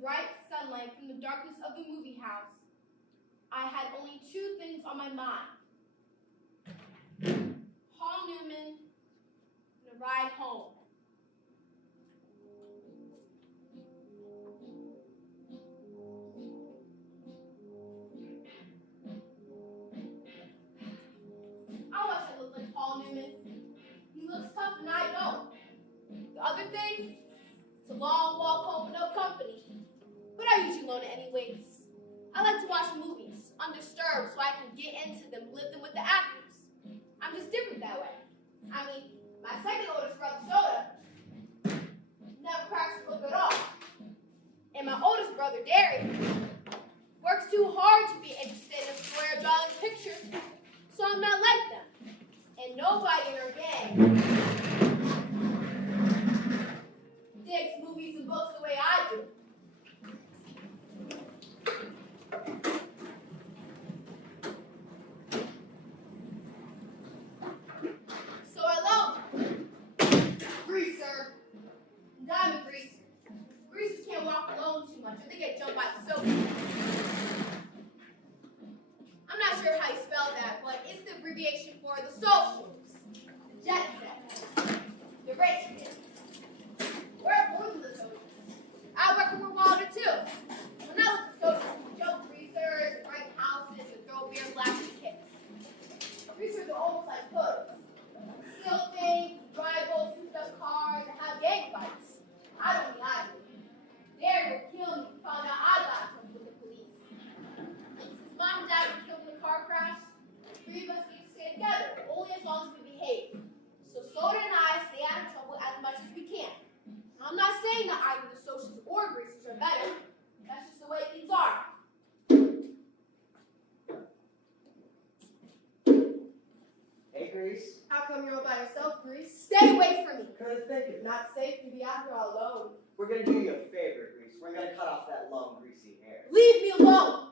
bright sunlight from the darkness of the movie house, I had only two things on my mind. Paul Newman and a ride home. I wish I looked like Paul Newman. He looks tough and I don't. The other thing, it's a long walk home with no company. But I usually loan it anyways. I like to watch movies, undisturbed, so I can get into them, live them with the actors. I'm just different that way. I mean, my second oldest brother, Soda, never cracks a whip at all. And my oldest brother, Darry, works too hard to be interested in a story or drawing pictures, so I'm not like them. And nobody in our gang digs movies and books the way I do. So I loan grease, sir. Diamond grease. Greasers can't walk alone too much, or they get jumped by the soap. I'm not sure how you spell that, but it's the abbreviation for the socials, the jet set, the rich kids. We're more than the socials. I work for Wilder too. When I look at socials, we jump greasers, break houses, and throw beer glasses at kids. Greasers are almost like hoods. Steal things, drive old souped up cars, and have gang fights. I don't mean I do. Darry would kill me if he found out I got in trouble with the police. Since Mom and Dad were killed in the car crash, the three of us get to stay together, only as long as we behave. So Soda and I stay out of trouble as much as we can. I'm not saying that either the socials or greasers are better. That's just the way things are. Hey, Grease. How come you're all by yourself, Grease? Stay away from me. Couldn't think it. Not safe to be out here all alone. We're gonna do you a favor, Grease. We're gonna cut off that long, greasy hair. Leave me alone.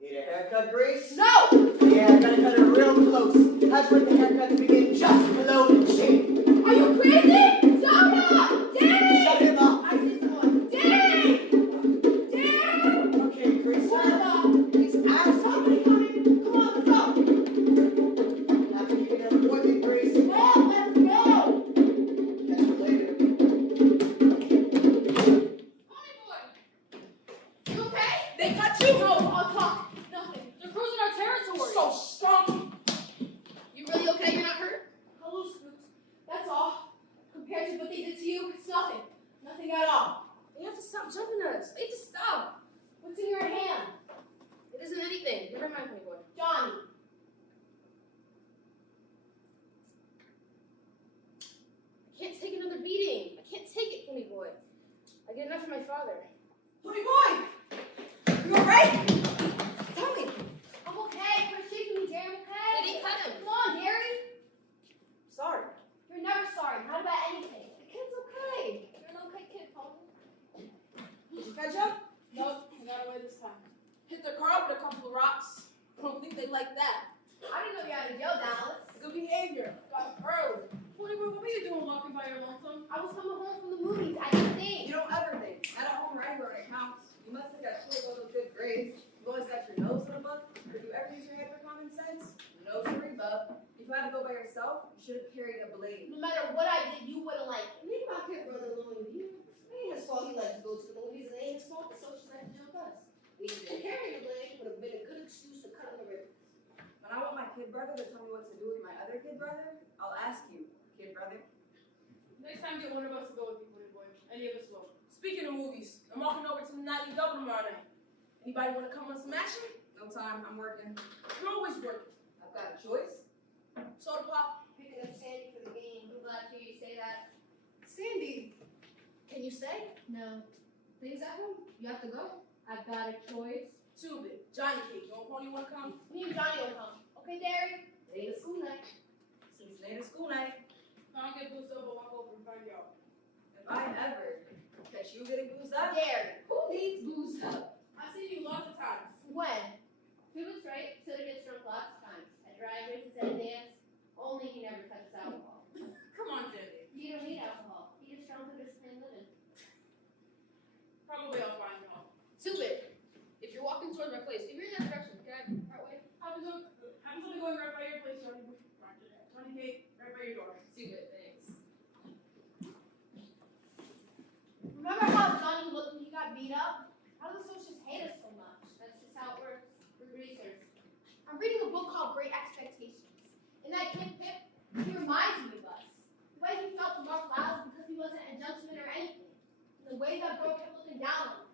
Need a haircut, Grease? No. Yeah, I gotta cut it real close. That's when the haircut to begin just below the chin. Are you crazy? Sara! Darry! Shut him up. I see someone. Darry! Darry! Okay, Grease. What the? He's asking. Somebody coming. Come on, let's go. After you get an appointment, Grease. Well, let's go. Catch you later. Ponyboy! You okay? They cut you? No, I'll talk. Nothing. They're cruising our territory. So strong. You really okay? You're not hurt? Hello, Scoots. That's all. Compared to what they did to you, it's nothing. Nothing at all. They have to stop jumping at us. They just stop. What's in your hand? It isn't anything. Never mind, Ponyboy. Johnny. I can't take another beating. I can't take it, Ponyboy. I get enough from my father. Ponyboy! You alright? Tell me. I'm okay. Quit shaking me, Darry. I'm okay. They didn't cut him. Come on, Darry. Sorry. You're never sorry. Not about anything. The kid's okay. You're an okay kid, Pony. Did you catch up? Nope, I got away this time. Hit their car with a couple of rocks. I don't think they like that. I didn't know you had a jail, Dallas. Good behavior. Got heard. Ponyboy, what were you doing walking by your lonesome? I was coming home from the movies. I didn't think. You don't ever think. Not at home or anywhere when it counts. You must have got shit of those good grades. You always got your nose in a book. Did you ever use your head for common sense? No, sorry, bub. If you had to go by yourself, you should have carried a blade. No matter what I did, you wouldn't like it. Leave my kid brother alone with you. It ain't his fault he likes to go to the movies, and it ain't his fault the socials like to jump us. We should have carried a blade would have been a good excuse to cut on the river. When I want my kid brother to tell me what to do with my other kid brother, I'll ask you, kid brother. Next time, get one of us to go with you, Ponyboy. Any of us will. Speaking of movies, I'm walking over to the nightly double tomorrow night. Anybody want to come on some action? No time, I'm working. You're always working. I've got a choice. Sodapop. Picking up Sandy for the game. I'm glad to hear you say that. Sandy, can you stay? No. Things at home? You have to go? I've got a choice. Too big. Johnny Cake. You and Pony want to come? Me and Johnny will come. Okay, Darry? Later school night. Since later school night, I'll get boozed up and walk over and find y'all. if I ever catch you getting boozed up, Darry. who needs boozed up? I've seen you lots of times. When? He was right. Soda gets drunk lots of times. At drive races and dance. Only he never touches alcohol. Come on, Sandy. You don't need alcohol. He gets drunk and disciplined living. Probably place. Give me your directions. Can I part way? I'm only going right by your place, Jordin. Roger that. 20K, right by your door. Secret, thanks. Remember how Johnny looked when he got beat up? How do the socials hate us so much? That's just how it works. We're greasers. I'm reading a book called Great Expectations. And that kid Pip, he reminds me of us. The way he felt from our clouds because he wasn't a gentleman or anything. And the way that bro kept looking down on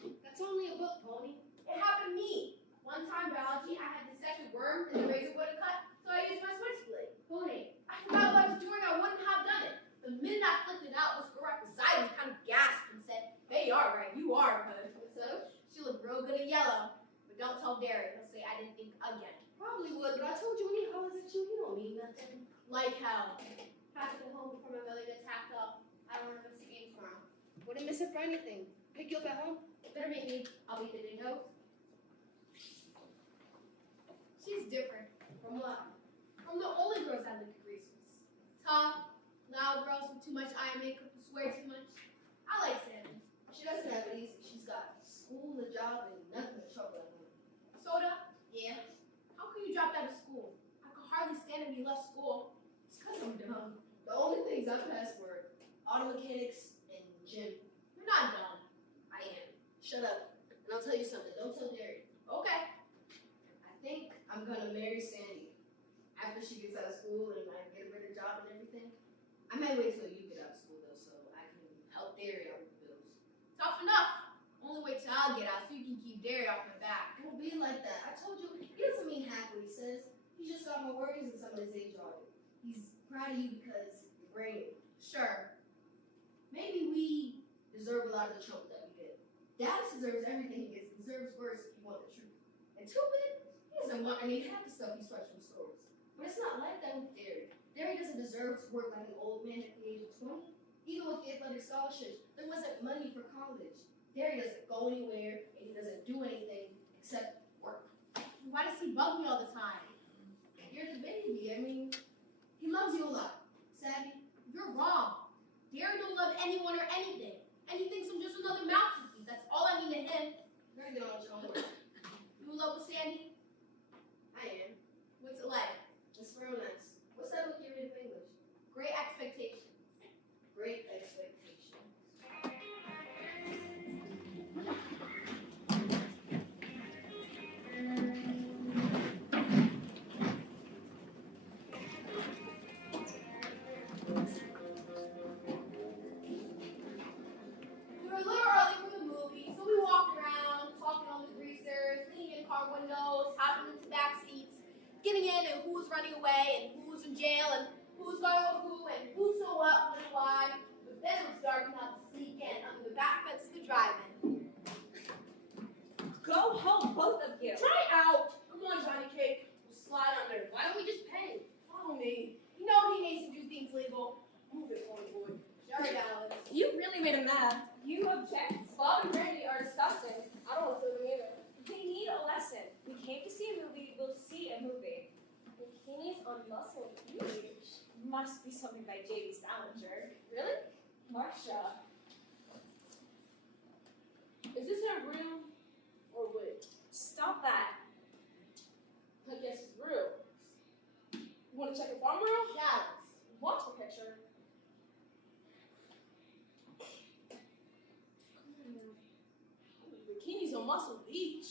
him. That's only a book, Pony. It happened to me. One time biology, I had dissected worm and the razor wouldn't cut, so I used my switchblade. Pony. I forgot what I was doing, I wouldn't have done it. The minute I flicked it out was correct beside me, kind of gasped and said, "Hey, you are right, you are good." So? She looked real good in yellow. But don't tell Darry, he'll say I didn't think again. Probably would, but I told you when he hollers at you, he don't mean nothing. Like hell. Have to go home before my mother gets hacked up. I don't want to miss the game tomorrow. Wouldn't miss it for anything. Pick you up at home? Better meet me. I'll be the dingo. She's different. From what? From the only girls I look at Greasers. Tough, loud girls with too much eye makeup who swear too much. I like Sammy. She doesn't have it easy. She's got school, a job, and nothing but trouble at home. Soda, Yeah? how could you drop out of school? I could hardly stand it when you left school. It's because I'm dumb. The only things I passed were auto mechanics and gym. You're not dumb. I am. Shut up. And I'll tell you something. Don't tell Darry. Okay. I think I'm gonna marry Sandy. After she gets out of school and I get a better job and everything. I might wait till you get out of school though, so I can help Darry out with the bills. Tough enough. Only wait till I get out so you can keep Darry off my back. Don't be like that. I told you, he doesn't mean half what he says. He's just got more worries than some of his age audit. He's proud of you because you're brainy. Sure. Maybe we deserve a lot of the trouble that we get. Dallas deserves everything he gets. He deserves worse if you want the truth. And Two-Bit, he doesn't want any half the stuff he swipes from stores. But it's not like that with Darry. Darry doesn't deserve to work like an old man at the age of 20. Even with the athletic scholarships, there wasn't money for college. Darry doesn't go anywhere, and he doesn't do anything except work. Why does he bug me all the time? You're the baby. I mean, he loves you a lot. Savvy? You're wrong. Darry don't love anyone or anything. And he thinks I'm just another mouth to feed. That's all I mean to him. You're gonna get on with your own work. You in love with Sandy? I am. What's it like? It's real nice. What's that book you read of English? Great Expectations. Great Expectations. We were a little early for the movie, so we walked around, talking on the greasers, leaning in car windows, hopping into back seats, getting in and who's running away and who's in jail and who's going over who and who's so what, when and why. But then it was dark enough to sneak in under the back fence of the drive-in. Go home, both of you. Try out. Come on, Johnny Cake. We'll slide under. Why don't we just pay? Follow me. You know he needs to do things legal. Move it, Ponyboy. Sorry, Dallas. You really made him mad. You object. Bob and Randy are disgusting. I don't want to see them either. They need a lesson. We came to see a movie, we'll see a movie. Bikinis on muscle beach. Must be something by J.D. Salinger. Really? Marcia. Is this hair real or what? Stop that. I guess it's real. You want to check if I'm real? Dallas. Watch the picture. Bikinis on Muscle Beach.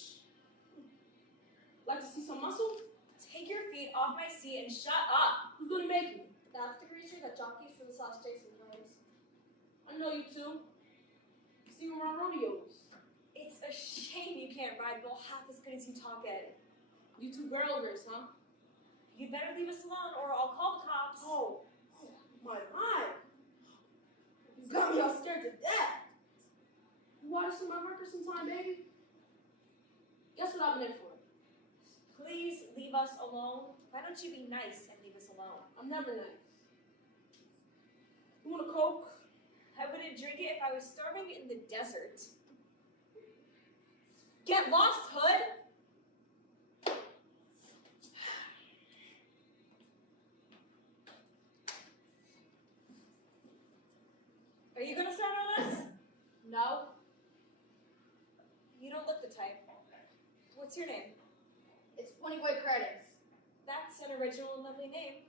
Like to see some muscle? Take your feet off my seat and shut up. Who's gonna make me? That's the greaser that jockeys for the Sauce Jason runs. I know you two. You see me around rodeos. It's a shame you can't ride bull half as good as you talk it. You two girlers, huh? You'd better leave us alone or I'll call the cops. Oh, my. You got me all scared to death. You want to see my record sometime, baby? Guess what I've been in for? Please leave us alone. Why don't you be nice and leave us alone? I'm never nice. You want a Coke? I wouldn't drink it if I was starving in the desert. Get lost, Hood! Are you gonna start on us? No. You don't look the type. What's your name? It's Ponyboy Credits. That's an original and lovely name.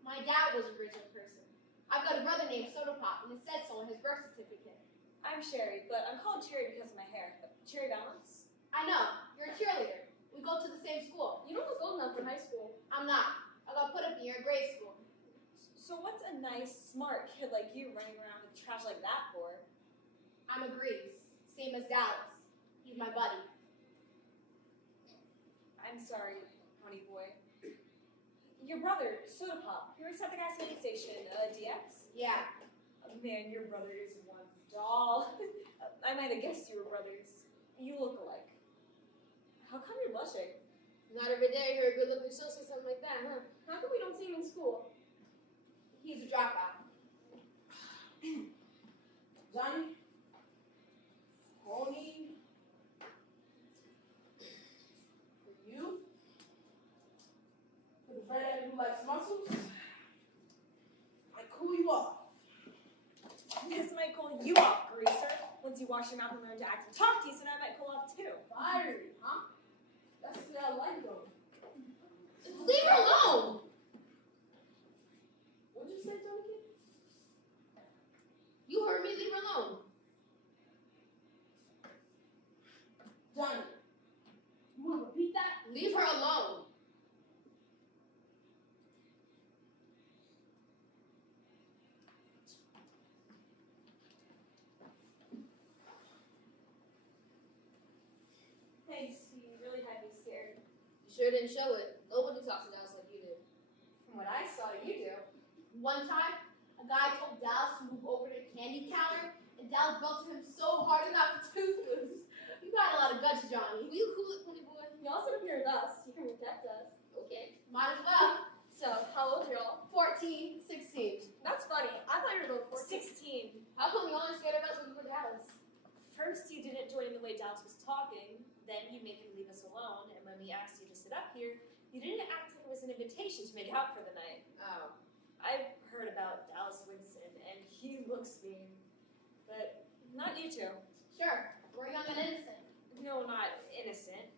My dad was a original person. I've got a brother named Sodapop, and it says so on his birth certificate. I'm Sherry, but I'm called Cherry because of my hair. Cherry Balance? I know. You're a cheerleader. We go to the same school. You don't look old enough for high school. I'm not. I got put up in your grade school. So what's a nice, smart kid like you running around with trash like that for? I'm a Grease. Same as Dallas. He's my buddy. I'm sorry, Ponyboy. Your brother, Sodapop. He works at the gas station, DX? Yeah. Oh, man, your brother is one doll. I might have guessed you were brothers. You look alike. How come you're blushing? Not every day I hear a good-looking show say something like that, huh? How come we don't see him in school? He's a dropout. Johnny? Pony? For you? For the friend who likes muscles? I cool you off. This might cool you off, greaser. Once you wash your mouth and learn to act and talk decent, I might cool off too. Fiery, huh? That's the way I like them. Just leave her alone! What'd you say, Johnny? You heard me. Leave her alone. Johnny, you want to repeat that? Leave her alone. Thanks, you really had me scared. You sure didn't show it. Nobody talks to Dallas like you do. From what I saw, you do. One time, a guy told Dallas to move over to the candy counter, and Dallas belted him so hard he knocked his tooth loose. You got a lot of guts, Johnny. Will you cool it, Ponyboy? Y'all sit up here with us. You can protect us. Okay. Might as well. So, how old are y'all? 14, 16. That's funny. I thought you were going 14. 16. How come we only scared of us when we were Dallas? First, you didn't join in the way Dallas was talking. Then you made him leave us alone. And when we asked you to sit up here, you didn't act like it was an invitation to make out for the night. Oh. I've heard about Dallas Winston, and he looks mean. But not you two. Sure. We're young and innocent. No, not innocent.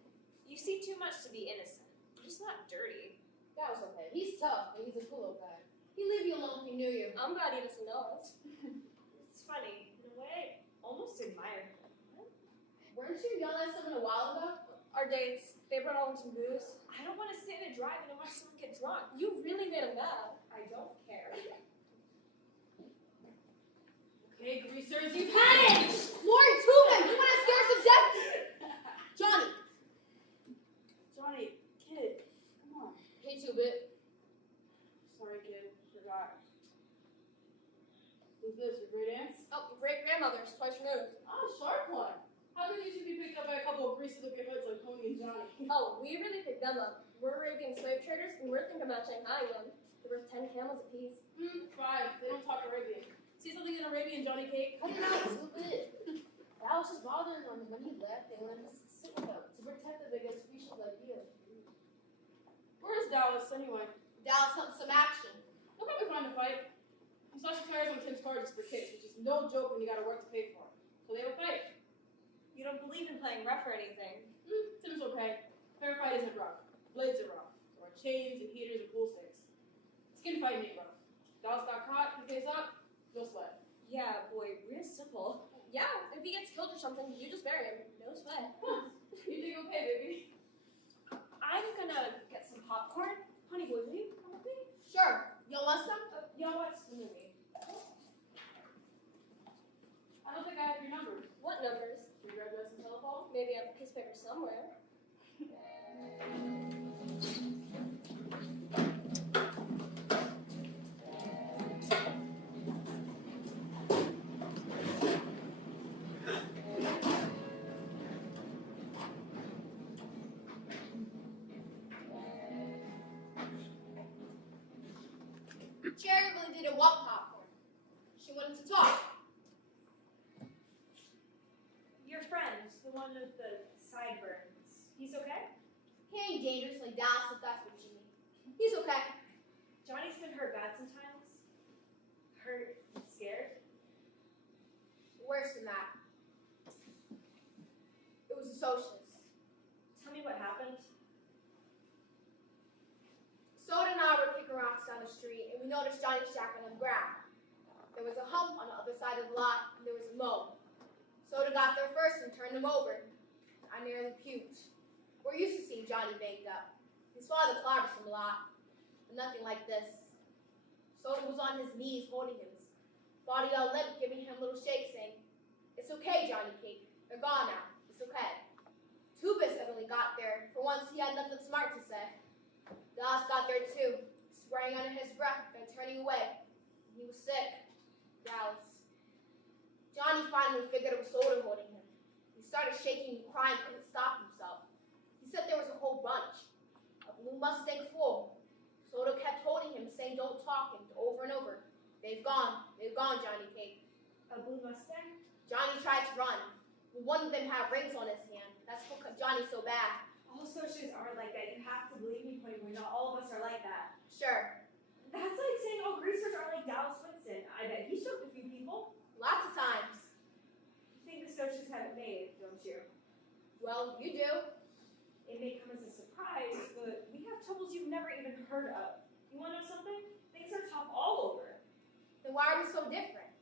You see too much to be innocent. You're just not dirty. That was okay. He's tough, but he's a cool old guy. He'd leave you alone if he knew you. I'm glad he doesn't know us. It's funny. In a way, I almost admire him. Weren't you yelling at someone a while ago? Our dates, they brought home some booze. I don't want to sit in a drive-in and watch someone get drunk. You really made him mad. I don't care. Okay, greasers, you've had it! Lord Truman, you want to scare some death? Johnny. Johnny, kid, come on. Hey, Two-Bit. Sorry, kid, forgot. Who's this, your great aunts? Oh, great-grandmother's, twice removed. Oh, sharp one. How could you two be picked up by a couple of greasy-looking hoods like Pony and Johnny? Oh, we really picked them up. We're Arabian slave traders, and we're thinking about Shanghai them. They're worth 10 camels apiece. 5. They don't talk Arabian. See something in Arabian Johnny cake? Cut it out, Two-Bit. That was just bothering them. When he left, they let us sit with them to protect them against creatures like you. Where's Dallas, anyway? Dallas wants some action. He'll probably find a fight. He saw she tires on Tim's charges for kicks, which is no joke when you gotta work to pay for it. So they have a fight. You don't believe in playing rough or anything. Tim's okay. Fair fight isn't rough. Blades are rough. There are chains and heaters and pool sticks. Skin fighting ain't rough. Dallas got caught, he pays up, no sweat. Yeah, boy, real simple. Yeah, if he gets killed or something, you just bury him. No sweat. You think okay, baby? I'm gonna get some popcorn. Ponyboy, will you come with me? Sure. Y'all want some? Y'all watch the movie. I don't think I have your number. What numbers? Your address and telephone? Maybe I have a piece of paper somewhere. Cherry really didn't want popcorn. She wanted to talk. Your friend, the one with the sideburns, he's okay? He ain't dangerous like Dallas, if that's what you mean. He's okay. Johnny's been hurt bad sometimes. Hurt, scared. Worse than that. It was the socialists. Tell me what noticed Johnny's jacket on the ground. There was a hump on the other side of the lot, and there was a mold. Soda got there first and turned him over. I nearly puked. We're used to seeing Johnny banged up. His father clobbers him a lot, but nothing like this. Soda was on his knees holding him, his body all limp, giving him little shakes, saying, "It's okay, Johnny Cake. They're gone now. It's okay." Tubis suddenly got there. For once, he had nothing smart to say. Dallas got there too, swearing under his breath, then turning away. He was sick. Dallas. Johnny finally figured it was Soda holding him. He started shaking and crying, couldn't stop himself. He said there was a whole bunch. A blue Mustang full. Soda kept holding him, saying don't talk, and over and over. They've gone, Johnny Cake. A blue Mustang? Johnny tried to run. But one of them had rings on his hand. That's what cut Johnny so bad. All socials are like that. You have to believe me, Ponyboy. Not all of us are like that. Sure. That's like saying all greasers are like Dallas Winston. I bet he choked a few people. Lots of times. You think the socials have it made, don't you? Well, you do. It may come as a surprise, but we have troubles you've never even heard of. You want to know something? Things are tough all over. Then why are we so different?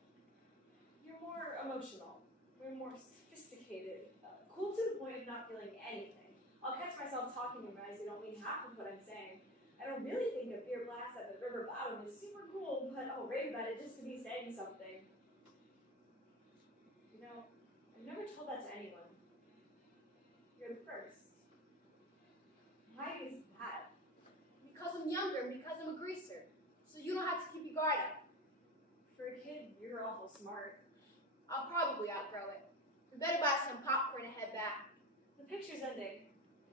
You're more emotional. We're more sophisticated. Cool to the point of not feeling anything. I'll catch myself talking and realize I don't mean half of what I'm saying. I don't really think a beer blast at the river bottom is super cool, but I'll rave about it just to be saying something. You know, I've never told that to anyone. You're the first. Why is that? Because I'm younger and because I'm a greaser. So you don't have to keep your guard up. For a kid, you're awful smart. I'll probably outgrow it. We better buy some popcorn and head back. The picture's ending.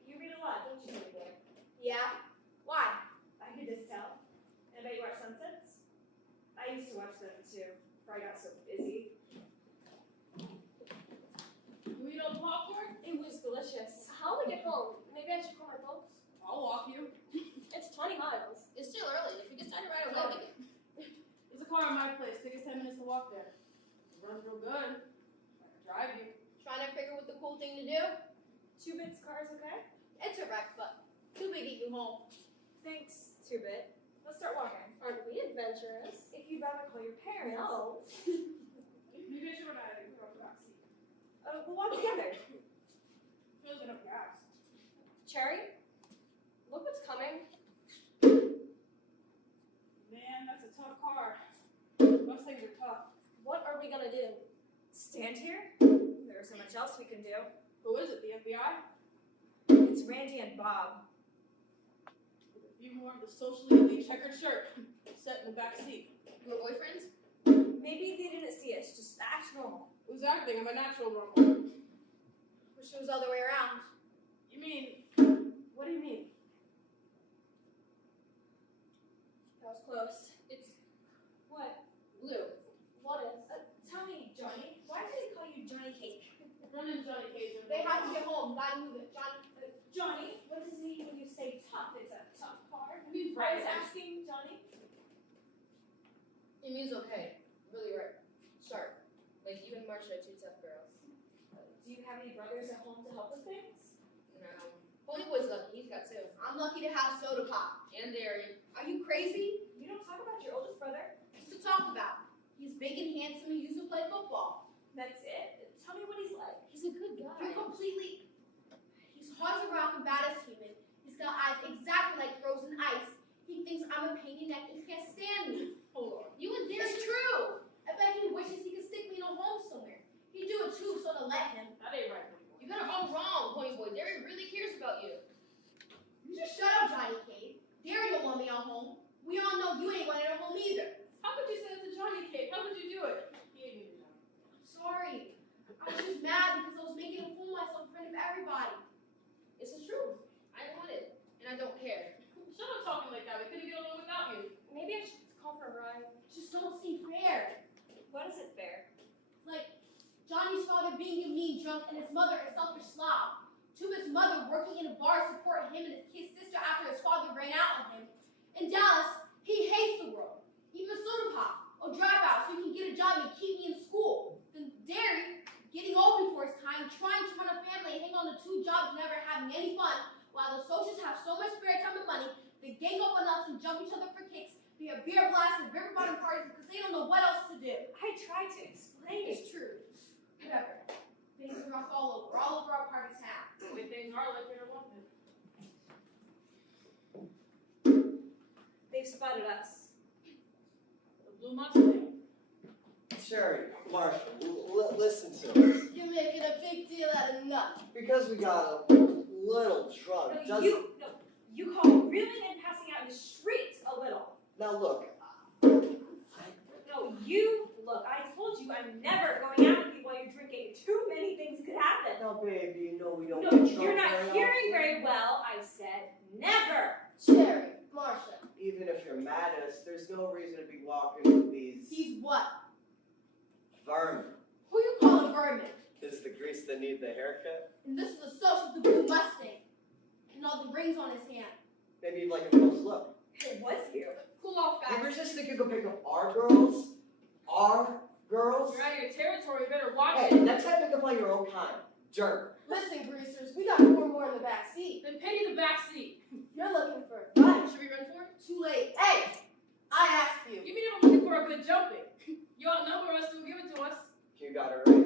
You read a lot, don't you, Ponyboy? Yeah? Why? I could just tell. And I bet you watch sunsets? I used to watch them too, before I got so busy. You eat all the popcorn? It was delicious. How will we get home? Maybe I should call my folks. I'll walk you. It's 20 miles. It's still early. If we get started right away, we can... There's a car at my place. Take us 10 minutes to walk there. It runs real good. I can drive you. Trying to figure what the cool thing to do? 2-Bit's car's okay? It's a wreck, but too big to get you home. Thanks, 2-Bit. Let's start walking. Aren't we adventurous? If you'd rather call your parents. No. Maybe I should run out of the backseat. We'll walk together. Feels enough gas. Cherry, look what's coming. Man, that's a tough car. Most things are tough. What are we gonna do? Stand here? There's so much else we can do. Who is it, the FBI? It's Randy and Bob. With a few more of the socially elite checkered shirt set in the back seat. You were boyfriends? Maybe they didn't see us. Just act normal. Who's acting? I'm a natural normal. Wish it was the other way around. You mean, what do you mean? That was close. It's what? Blue. What is? Tell me, Johnny. Why do they call you Johnny Cake? Run in Johnny Cage. They have to get home. Gotta move it. Johnny, what does it mean when you say tough? It's a tough car. It means I was right. asking Johnny. It means okay. Really right. Sharp. Like you and Marcia are two tough girls. Do you have any brothers at home to help with things? No. Ponyboy's lucky. He's got two. I'm lucky to have Sodapop and Darry. Are you crazy? You don't talk about your oldest brother. What's to talk about? He's big and handsome and used to play football. That's it. Tell me what he's like. He's a good guy. You're completely... He's hard to rock and bad as human. He's got eyes exactly like frozen ice. He thinks I'm a pain in the neck and can't stand me. Hold on. You and Darry... It's true. I bet he wishes he could stick me in a home somewhere. He'd do it too, so to let him. That ain't right. You got it all wrong, Ponyboy. Darry really cares about you. You just shut up, Johnny Cake. Darry don't want me at home. We all know you ain't wanting at home either. How could you say that's a Johnny Cake? How could you do it? He ain't even Johnny. I'm sorry. I was just mad because I was making a fool of myself in front of everybody. It's the truth. I want it, and I don't care. Shut up talking like that. We couldn't get along without you. Maybe I should call for a ride. Just don't seem fair. What is it fair? Like Johnny's father being a mean drunk and his mother a selfish slob. Tuba's mother working in a bar to support him and his kid's sister after his father ran out on him. In Dallas, he hates the world. Even Sodapop or drop out so he can get a job and keep me in school. Then Darry, getting old before his time, trying to run a family and hang on to 2 jobs, never having any fun, while the socials have so much spare time and money, they gang up on us and jump each other for kicks, They have beer blasts and river bottom parties because they don't know what else to do. I tried to explain. It's true. Whatever. Things are rough all over our part of town. The way things are, like they're wanted. They've spotted us. The Blue Mustang. Sherry, Marcia, listen to us. You're making a big deal out of nothing. Because we got a little drunk, No, doesn't... you call reeling and passing out in the streets a little. Now look, No, you look. I told you I'm never going out with you while you're drinking. Too many things could happen. now baby, you know we don't No, get drunk you're not very hearing often. very well. I said never. Cherry, Marcia. Even if you're mad at us, there's no reason to be walking with these He's what? vermin. Who you call a vermin? Is the grease that need the haircut? And this is a social with the Blue Mustang. And all the rings on his hand. Maybe you'd like a close look. It was you. Cool off, You were guys. just thinking go pick up our girls? Our girls? You're out of your territory, you better watch Hey, it. next time pick up on your own kind. Jerk. Listen, greasers, we got 4 more in the back seat. Then pay the back seat. You're looking for a fight. Should we run for it? Too late. Hey, I asked you. You mean if I'm looking for a good jumping? You outnumber us, so give it to us. You got it right.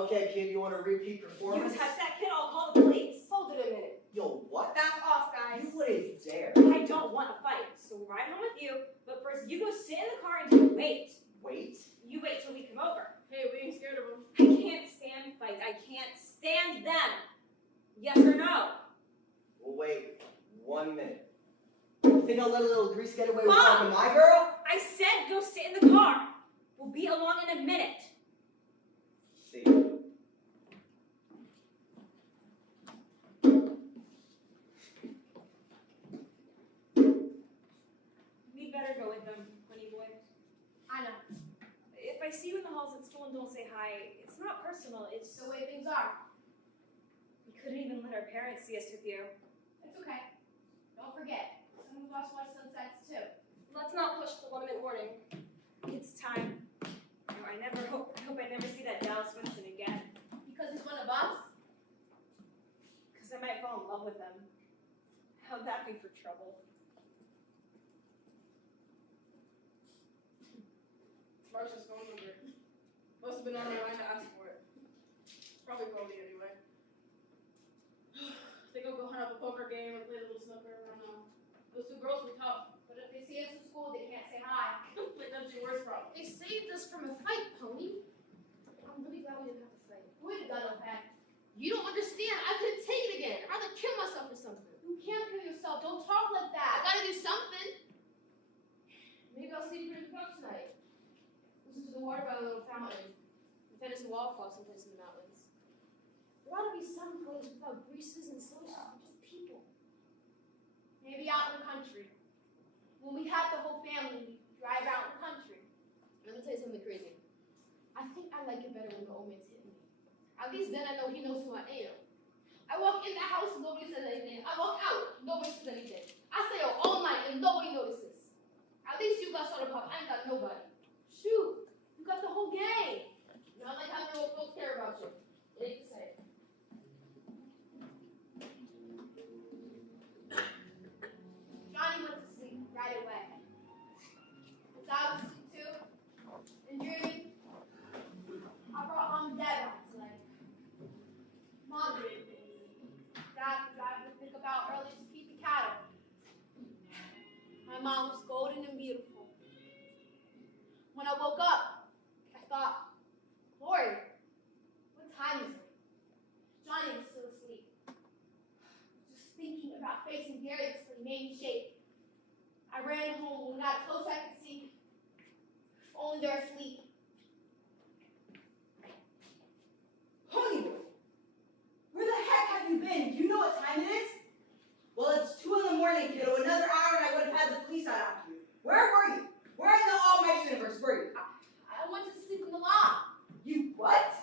Okay, kid, you want a repeat You performance? touch that kid, I'll call the police. Hold it a minute. Yo, what? Back off, guys. You wouldn't dare. I don't want to fight, so ride home with you. But first, you go sit in the car and you wait. Wait? You wait till we come over. Hey, we ain't scared of them. I can't stand fights. I can't stand them. Yes or no? We'll wait 1 minute. You think I'll let a little grease get away with Mom! talking to my girl? I said go sit in the car. We'll be along in a minute. See. We'd better go with them, Ponyboy. I know. If I see you in the halls at school and don't say hi, it's not personal. It's It's the way things are. we couldn't even let our parents see us with you. It's okay. Don't forget, some of us watch sunsets too. Let's not push the 1 minute warning. It's time. No, I hope I never see that Dallas Winston again. Because he's one of us. Because I might fall in love with them. How'd that be for trouble? Marcia's phone number. Must have been on her line to ask for it. Probably phony anyway. Think I'll go hunt up a poker game or play a little snooker. I don't know. Those 2 girls were tough. But if they see us in school, they can't say hi. Like that's your worst problem. They saved us from a fight, Pony. I'm really glad we didn't have to fight. We'd have done okay. You don't understand. I couldn't take it again. I'd rather kill myself or something. You can't kill yourself. Don't talk like I that. gotta do something. Maybe I'll sleep pretty good tonight. Listen to the water by the little fountain. The tennis waterfall sometimes in the mountains. There ought to be some place without greases and socials, just people. Maybe out in the country. When we had the whole family, we drive out in the country. Let me tell you something crazy. I think I like it better when the old man's hitting me. At least then I know he knows who I am. I walk in the house, nobody says anything. I walk out, nobody says anything. I stay out all night and nobody notices. At least you got Sodapop, I ain't got nobody. Shoot, you got the whole gang. Not like having no folks care about you. It ain't the same. Johnny went to sleep right away. Sara was asleep too. And Jordin, I brought Mom and Dad back tonight. Mom did things. Dad tried to think about early to feed the cattle. My mom was golden and beautiful. When I woke up, I thought, Lord, what time is it? Johnny was still asleep. Just thinking about facing Darry till he made me shake. I ran home. When I got close, I could see. If only they're asleep. Ponyboy, where the heck have you been? Do you know what time it is? Well, it's 2 in the morning, kiddo. Another hour and I would have had the police out after you. Where were you? Where in the almighty universe were you? I went to sleep in the loft. You what?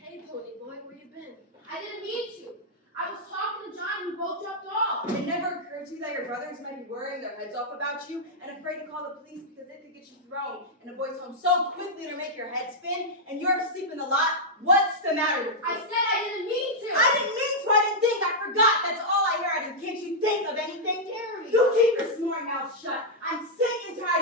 Hey, Ponyboy, where you been? I didn't mean to. I was talking to John. We both dropped off. It never occurred to you that your brothers might be worrying their heads off about you and afraid to call the police because they could get you thrown in a boy's home so quickly to make your head spin and you're asleep in the lot? What's the matter with you? I said I didn't mean to. I didn't mean to. I didn't think. I forgot. That's all I heard. And can't you think of anything? Darry. You keep your snoring mouth shut. I'm sick and tired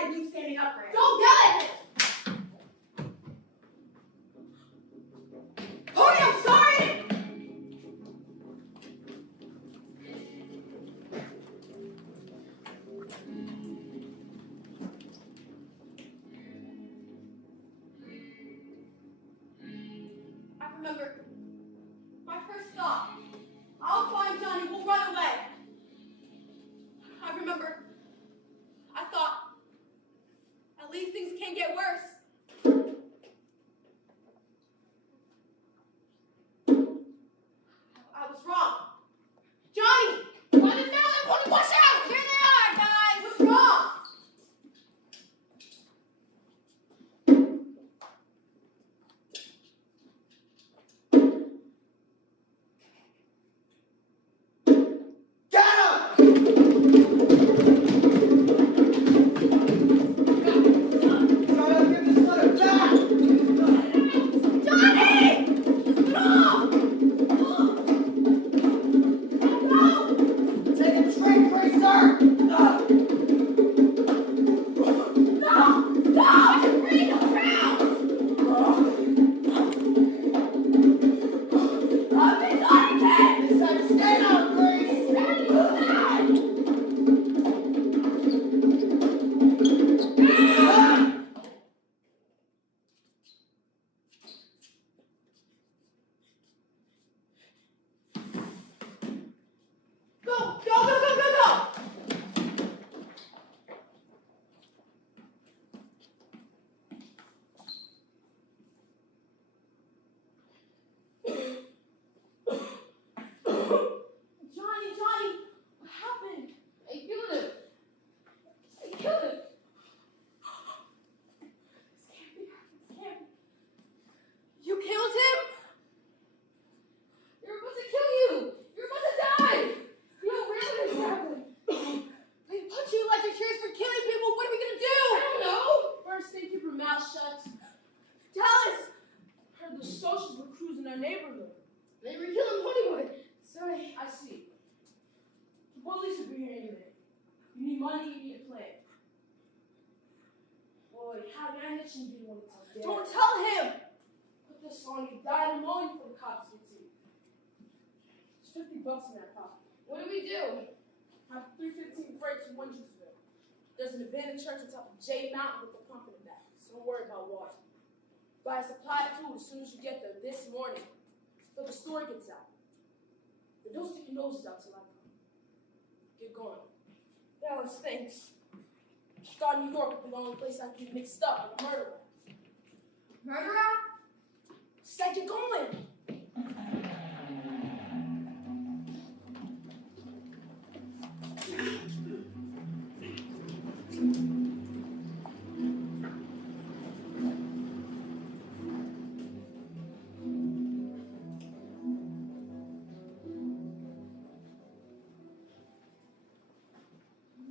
money, you need a plan. Boy, how did I mention you want to tell Darry? Don't tell him! Put this on you, dynamite for the cops to see. There's $50 in that pocket. What do we do? Have 315 freight to Winchesterville. There's an abandoned church on top of J Mountain with a pump in the back, so don't worry about water. Buy a supply of food as soon as you get there this morning, so the story gets out. But don't stick your noses out till I come. Get going. Dallas thinks. Start New York would be the only place I can get mixed up with a murderer. Murderer? Said you're going.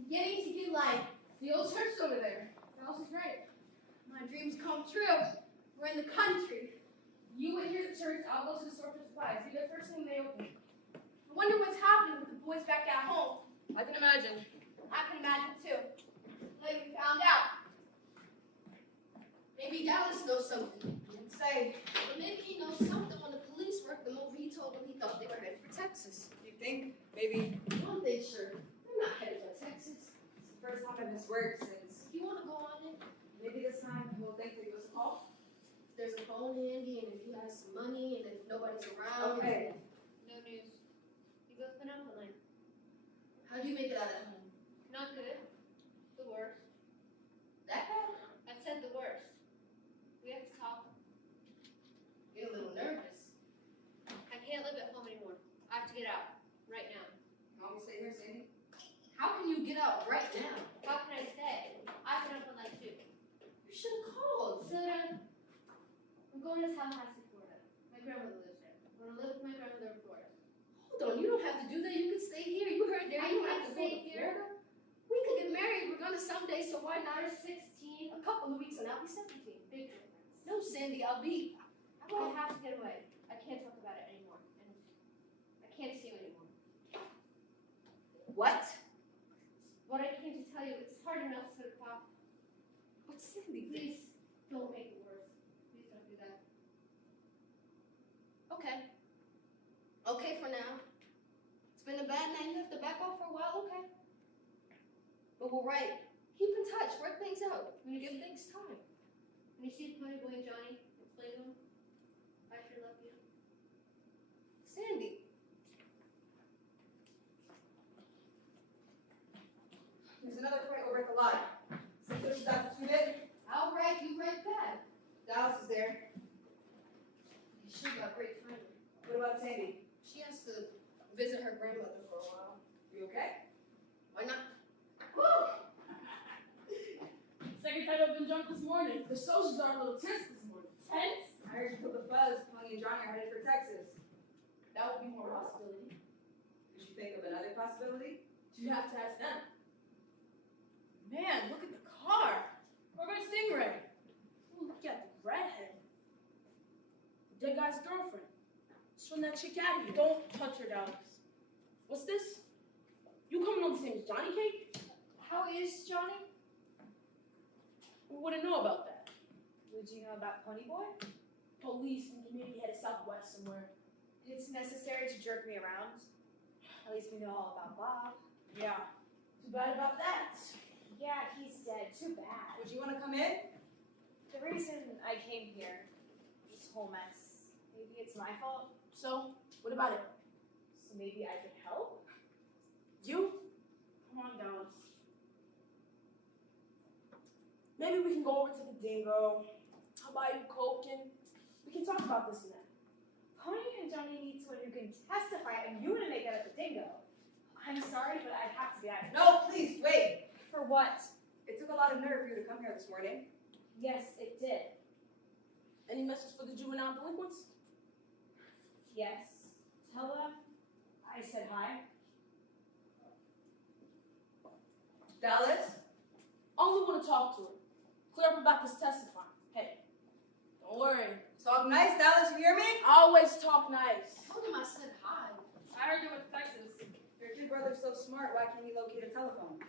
Getting to get like the old church over there. Alice is right. My dreams come true. We're in the country. You wait here at the church, I'll go to the store for supplies. Be there first thing they open. I wonder what's happening with the boys back at home. I can imagine. I can imagine too. Like we found out. Maybe Dallas knows something. Didn't say. But maybe he knows something when the police worked them over. He told them he thought they were headed for Texas. Do you think maybe One thing sure, they're not headed for Texas. it's the first time I've missed work since You want to go on it? maybe this time he'll think that he was a call? There's a phone handy, and if he has some money, and if nobody's around. Okay. No news. You both been up all night. How'd you make it out at home? Not good. The worst. That bad? I said the worst. We have to talk. Get a little nervous. I can't live at home anymore. I have to get out. Right now. You want me to stay here, Sandy? How can you get out right now? How can I stay? I've been up all night too. You should have called. Soda, I'm going to Tallahassee, Florida. My grandmother lives there. I'm going to live with my grandmother in Florida. Hold on, you don't have to do that. You can stay here. You heard there. I You don't can't have to stay go to here. Florida. We could get married. We're gonna someday, so why not? You're 16. A couple of weeks and I'll be 17. Big difference. No, Sandy, I'll be. I have to get away. I can't talk about it anymore. And I can't see you anymore. What? What I came to tell you, it's hard enough to talk. But Sandy, Please don't make it worse. Please don't do that. okay. Okay for now. It's been a bad night. You have to back off for a while. Okay. But we're right. Keep in touch. Work things out. Give things time. When you see Ponyboy and Johnny, explain to him. I sure love you. Sandy. There's another point over at the lot. Since there's stuff to it, I'll write you right back. Dallas is there. She got great timing. What about Sandy? She has to visit her grandmother for a while. You okay? Why not? Second time I've been drunk this morning. The soldiers are a little tense this morning. Tense? I heard you put the fuzz. Pony and Johnny are headed for Texas. That would be more possibility. Did you think of another possibility? You have to ask them. Man, look at the car. Or my Stingray. Ooh, look at the redhead. The dead guy's girlfriend. Just run that chick out of here. Don't touch her, Dallas. What's this? You coming on the same as Johnny Cake? How is Johnny? We wouldn't know about that. Would you know about Ponyboy? Police and maybe headed southwest somewhere. It's necessary to jerk me around. At least we know all about Bob. Yeah. Too bad about that. Yeah, he's dead. Too bad. Would you want to come in? The reason I came here, this whole mess, maybe it's my fault. So, what about it? So maybe I could help? You? Come on, Dallas. Maybe we can go over to the dingo. I'll buy you Coke and we can talk about this and that. Pony and Johnny need someone who can testify, and you want to make that at the dingo. I'm sorry, but I have to be out of here. No, please, wait. For what? It took a lot of nerve for you to come here this morning. Yes, it did. Any message for the juvenile delinquents? Yes. Tell them I said hi. Dallas? Only want to talk to her. Clear up about this testifying. Hey, don't worry. Talk nice, Dallas, you hear me? I always talk nice. Told him I said hi. I heard you with Texas. Your kid brother's so smart, why can't he locate a telephone?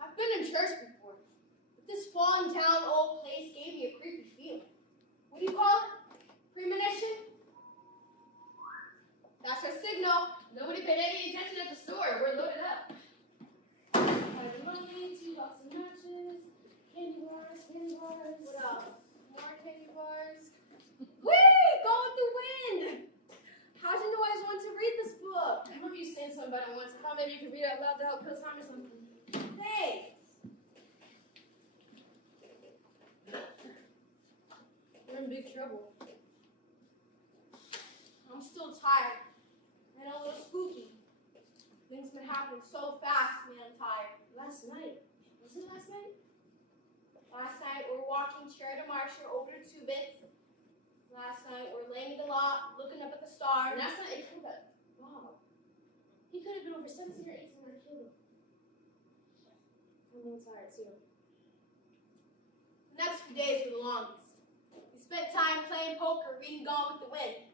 I've been in church before, but this fallen down old place gave me a creepy feeling. What do you call it? Premonition? That's our signal. Nobody paid any attention at the store. We're loaded up. I've been lonely, 2 boxes of matches, candy bars, candy bars. What else? More candy bars. Whee! Go with the wind! How'd you know I was wanting to read this book? I remember you saying something about it once. I thought maybe you could read it out loud to help kill time or something. Hey! We're in big trouble. I'm still tired and a little spooky. Things been happening so fast, man, I'm tired. Last night. Was it last night? Last night we were walking chair to Marcia over to 2-bits. Last night we were laying in the lot, looking up at the stars. Last night it killed that. Wow. He could have been over 17 or 18 when I killed him. I'm a little tired too. The next few days were the longest. We spent time playing poker, reading Gone with the Wind.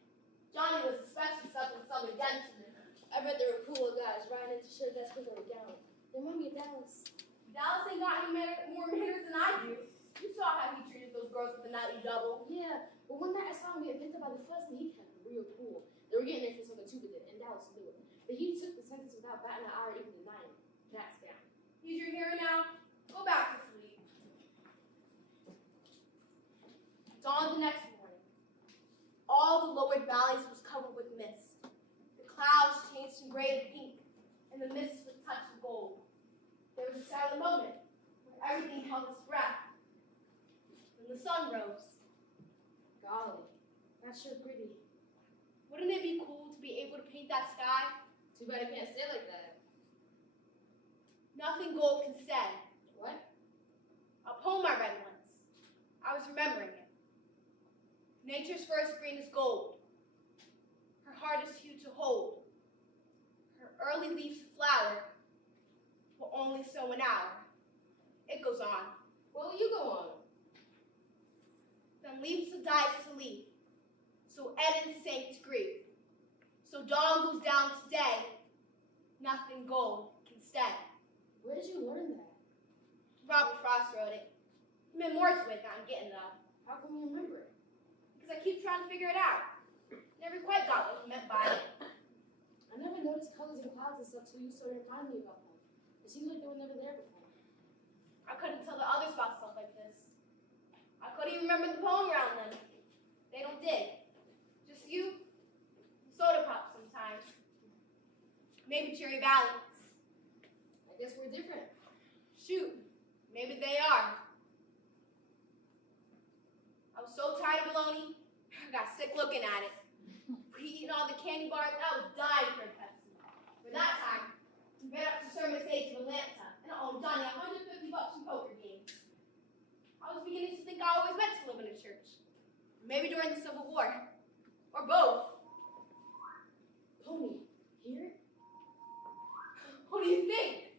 Johnny was especially suffering some against me. I bet there were cool guys riding into shit that's because they were down. They remind me of Dallas. Dallas ain't got any more manners than I do. You saw how he treated those girls with the nightly double. Yeah, but one night I saw him get picked up by the fuzz and he kept it real cool. They were getting there for something too good, and Dallas knew it. But he took the sentence without batting an eye or even denying it. That's down. He's your hero now. Go back to sleep. Dawn the next morning. All the lowered valleys was covered with mist. The clouds changed from gray to pink, and the mist was touched with gold. There was a silent moment where everything held its breath. Then the sun rose. Golly, that's sure pretty. Wouldn't it be cool to be able to paint that sky? Too bad I can't stay like that. Nothing gold can say. What? A poem I read once. I was remembering it. Nature's first green is gold. Her hardest hue to hold. Her early leaves to flower will only sow an hour. It goes on. What will you go on? Then leaves to die to leaf. So Eden sank to grief. So dawn goes down today. Nothing gold can stay. Where did you learn that? Robert Frost wrote it. He meant more to it than I'm getting though. How come you remember it? Because I keep trying to figure it out. Never quite got what he meant by it. I never noticed colors and clouds and stuff till you started reminding me about them. It seems like they were never there before. I couldn't tell the others about stuff like this. I couldn't even remember the poem around them. They don't dig. Just you and Sodapop sometimes. Maybe Cherry Valleys. I guess we're different. Shoot, maybe they are. I was so tired of bologna, I got sick looking at it. Eating all the candy bars, I was dying for a Pepsi. For that time, we ran up to Sermon Stage of Atlanta, and I owed Johnny $150 in poker games. I was beginning to think I always meant to live in a church. Maybe during the Civil War. Or both. Pony, here? What do you think?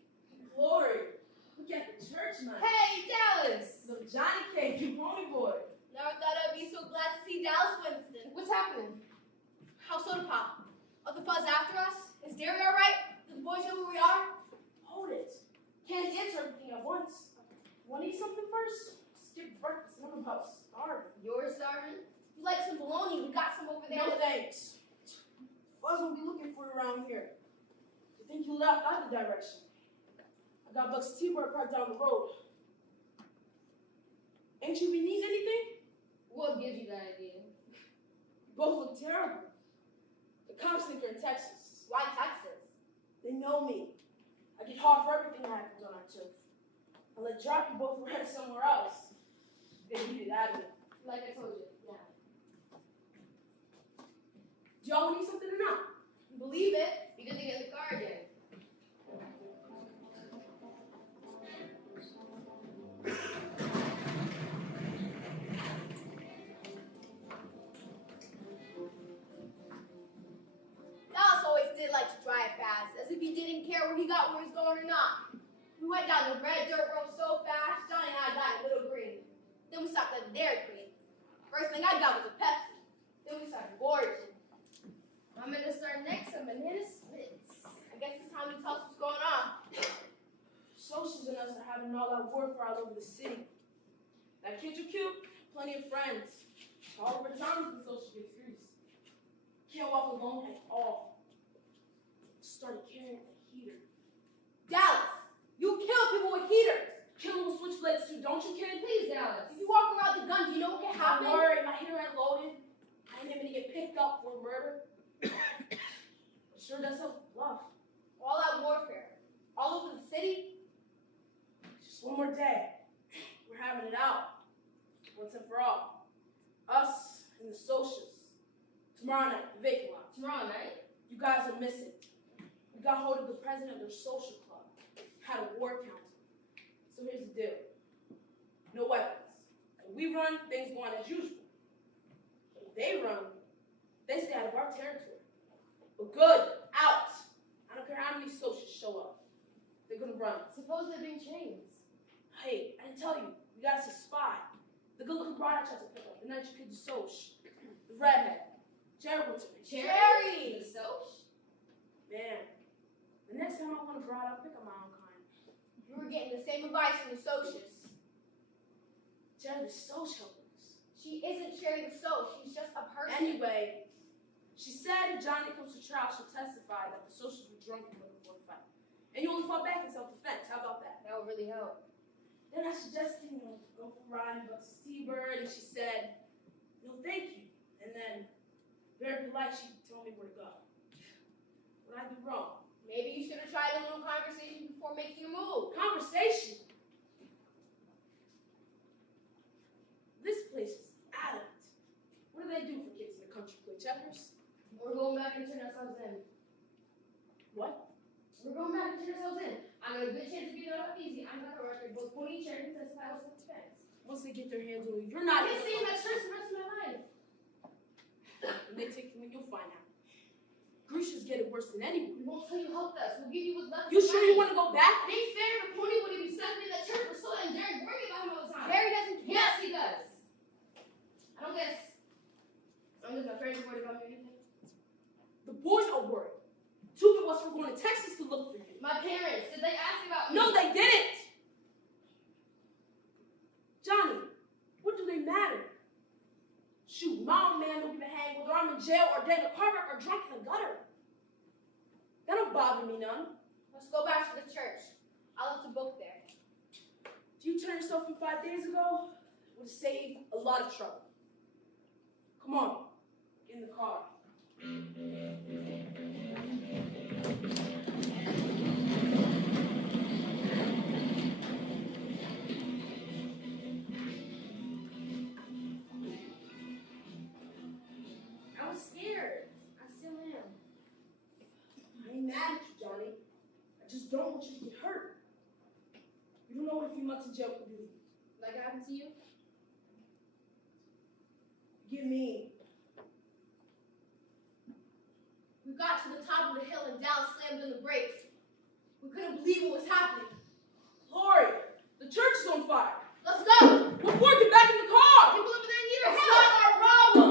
Glory. Look at the church, man. Hey, Dallas! Little Johnny cake, you Ponyboy. Never thought I'd be so glad to see Dallas Winston. What's happening? How's Sodapop? Are the fuzz after us? Is Darry alright? Do the boys know who we are? Hold it. Can't answer everything at once. Want to eat something first? Skip breakfast and I'm about starving. You're starving? If you like some bologna, we got some over there. No thanks. Fuzz won't be looking for you around here. You think you left either direction? I got Buck's T-Bird parked down the road. Ain't you been needing anything? What gives you that idea? You both look terrible. The cops think you're in Texas. Why Texas? They know me. I get hard for everything that happens on our turf. I'll let drop you both rent somewhere else. They need it out of it. Like I told you, yeah. Do y'all need something or not? You believe it? Be good to get in the car again. Dallas always did like to drive fast, as if he didn't care where he got where he's going or not. We went down the red dirt road so fast, Johnny and I got a little green. Then we stopped at the Darry Queen. First thing I got was a Pepsi. Then we started gorging. I'm gonna start next on banana splits. I guess it's time to tell us what's going on. Socials and us are having all that warfare all over the city. That kid you cute, plenty of friends. All over town the social gets greased. Can't walk alone at all. Started carrying a heater. Dallas, you kill people with heaters. Kill them with switchblades too, don't you, kid? Please, Dallas. If you walk around with a gun, do you know what can happen? Don't worry, my heater ain't loaded. I ain't even gonna get picked up for murder. It sure does help bluff. All out warfare. All over the city. Just one more day. We're having it out. Once and for all. Us and the socials. Tomorrow night, the vacant lot. Tomorrow night? You guys are missing. We got hold of the president of their social club. Had a war council. So here's the deal. No weapons. When we run, things go on as usual. When they run, they stay out of our territory. But good, out. I don't care how many socials show up. They're gonna run. Suppose they're being chains. Hey, I didn't tell you. We got us a spy. The good-looking bride I tried to pick up the night you killed the Soch. The redhead. Jerry what's her name? Jerry! The Soch? Man, the next time I want a bride, I'll pick up my own kind. You were getting the same advice from the Soches. Jerry the Soch helped us. She isn't Jerry the Soch. She's just a person. Anyway, she said if Johnny comes to trial, she'll testify that the Soches were drunk and before the fight. And you only fought back in self-defense. How about that? That would really help. Then I suggested, go for Ryan Bucks' T-Bird, and she said, no, thank you. And then, very polite, she told me where to go. What I do wrong? Maybe you should have tried a little conversation before making a move. Conversation? This place is adamant. What do they do for kids in the country? Play checkers? We're going back and turn ourselves in. What? We're going back and turn ourselves in. I got a good chance to beat it up easy. I'm not a record. Both Pony and Jardine testify with self-defense. Once they get their hands on you, you're I not can stay in that church the rest of my life. When they take you in, you'll find out. Grecia's getting worse than anyone. We won't tell you helped us. We'll give you what's left. You sure you want to go back? It ain't fair for Pony when he be stuck in that church with Soda and Darry worrying about him all the time. Darry doesn't care. Yes, he does. I don't guess. I'm just my friends worried about me or anything. The boys are worried. Two of us were going to Texas to look for you. My parents, did they ask about me? No, they didn't. Johnny, what do they matter? Shoot, my old man don't give a hang whether I'm in jail or dead in a car wreck or drunk in a gutter. That don't bother me none. Let's go back to the church. I left a book there. If you turned yourself in 5 days ago, it would have saved a lot of trouble. Come on, get in the car. I was scared. I still am. I ain't mad at you, Johnny. I just don't want you to get hurt. You don't know what a few months in jail can do. Like it happened to you? Get me. We got to the top of the hill and Dallas slammed on the brakes. We couldn't believe what was happening. Lori, the church is on fire. Let's go! Before get back in the car. People live in there need our It's help. not our problem.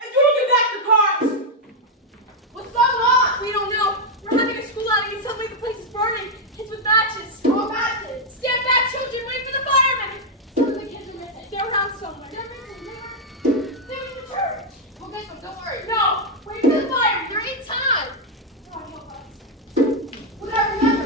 If you don't get back in the car, What's going on? We don't know. We're having a school outing and suddenly the place is burning. Kids with matches. More matches. Stand back, children. Wait for the firemen. Some of the kids are missing. They're around somewhere. They're missing. They're in the church. We'll get them. Don't worry. No. Wait for the fire. You're in time. God help us. We gotta remember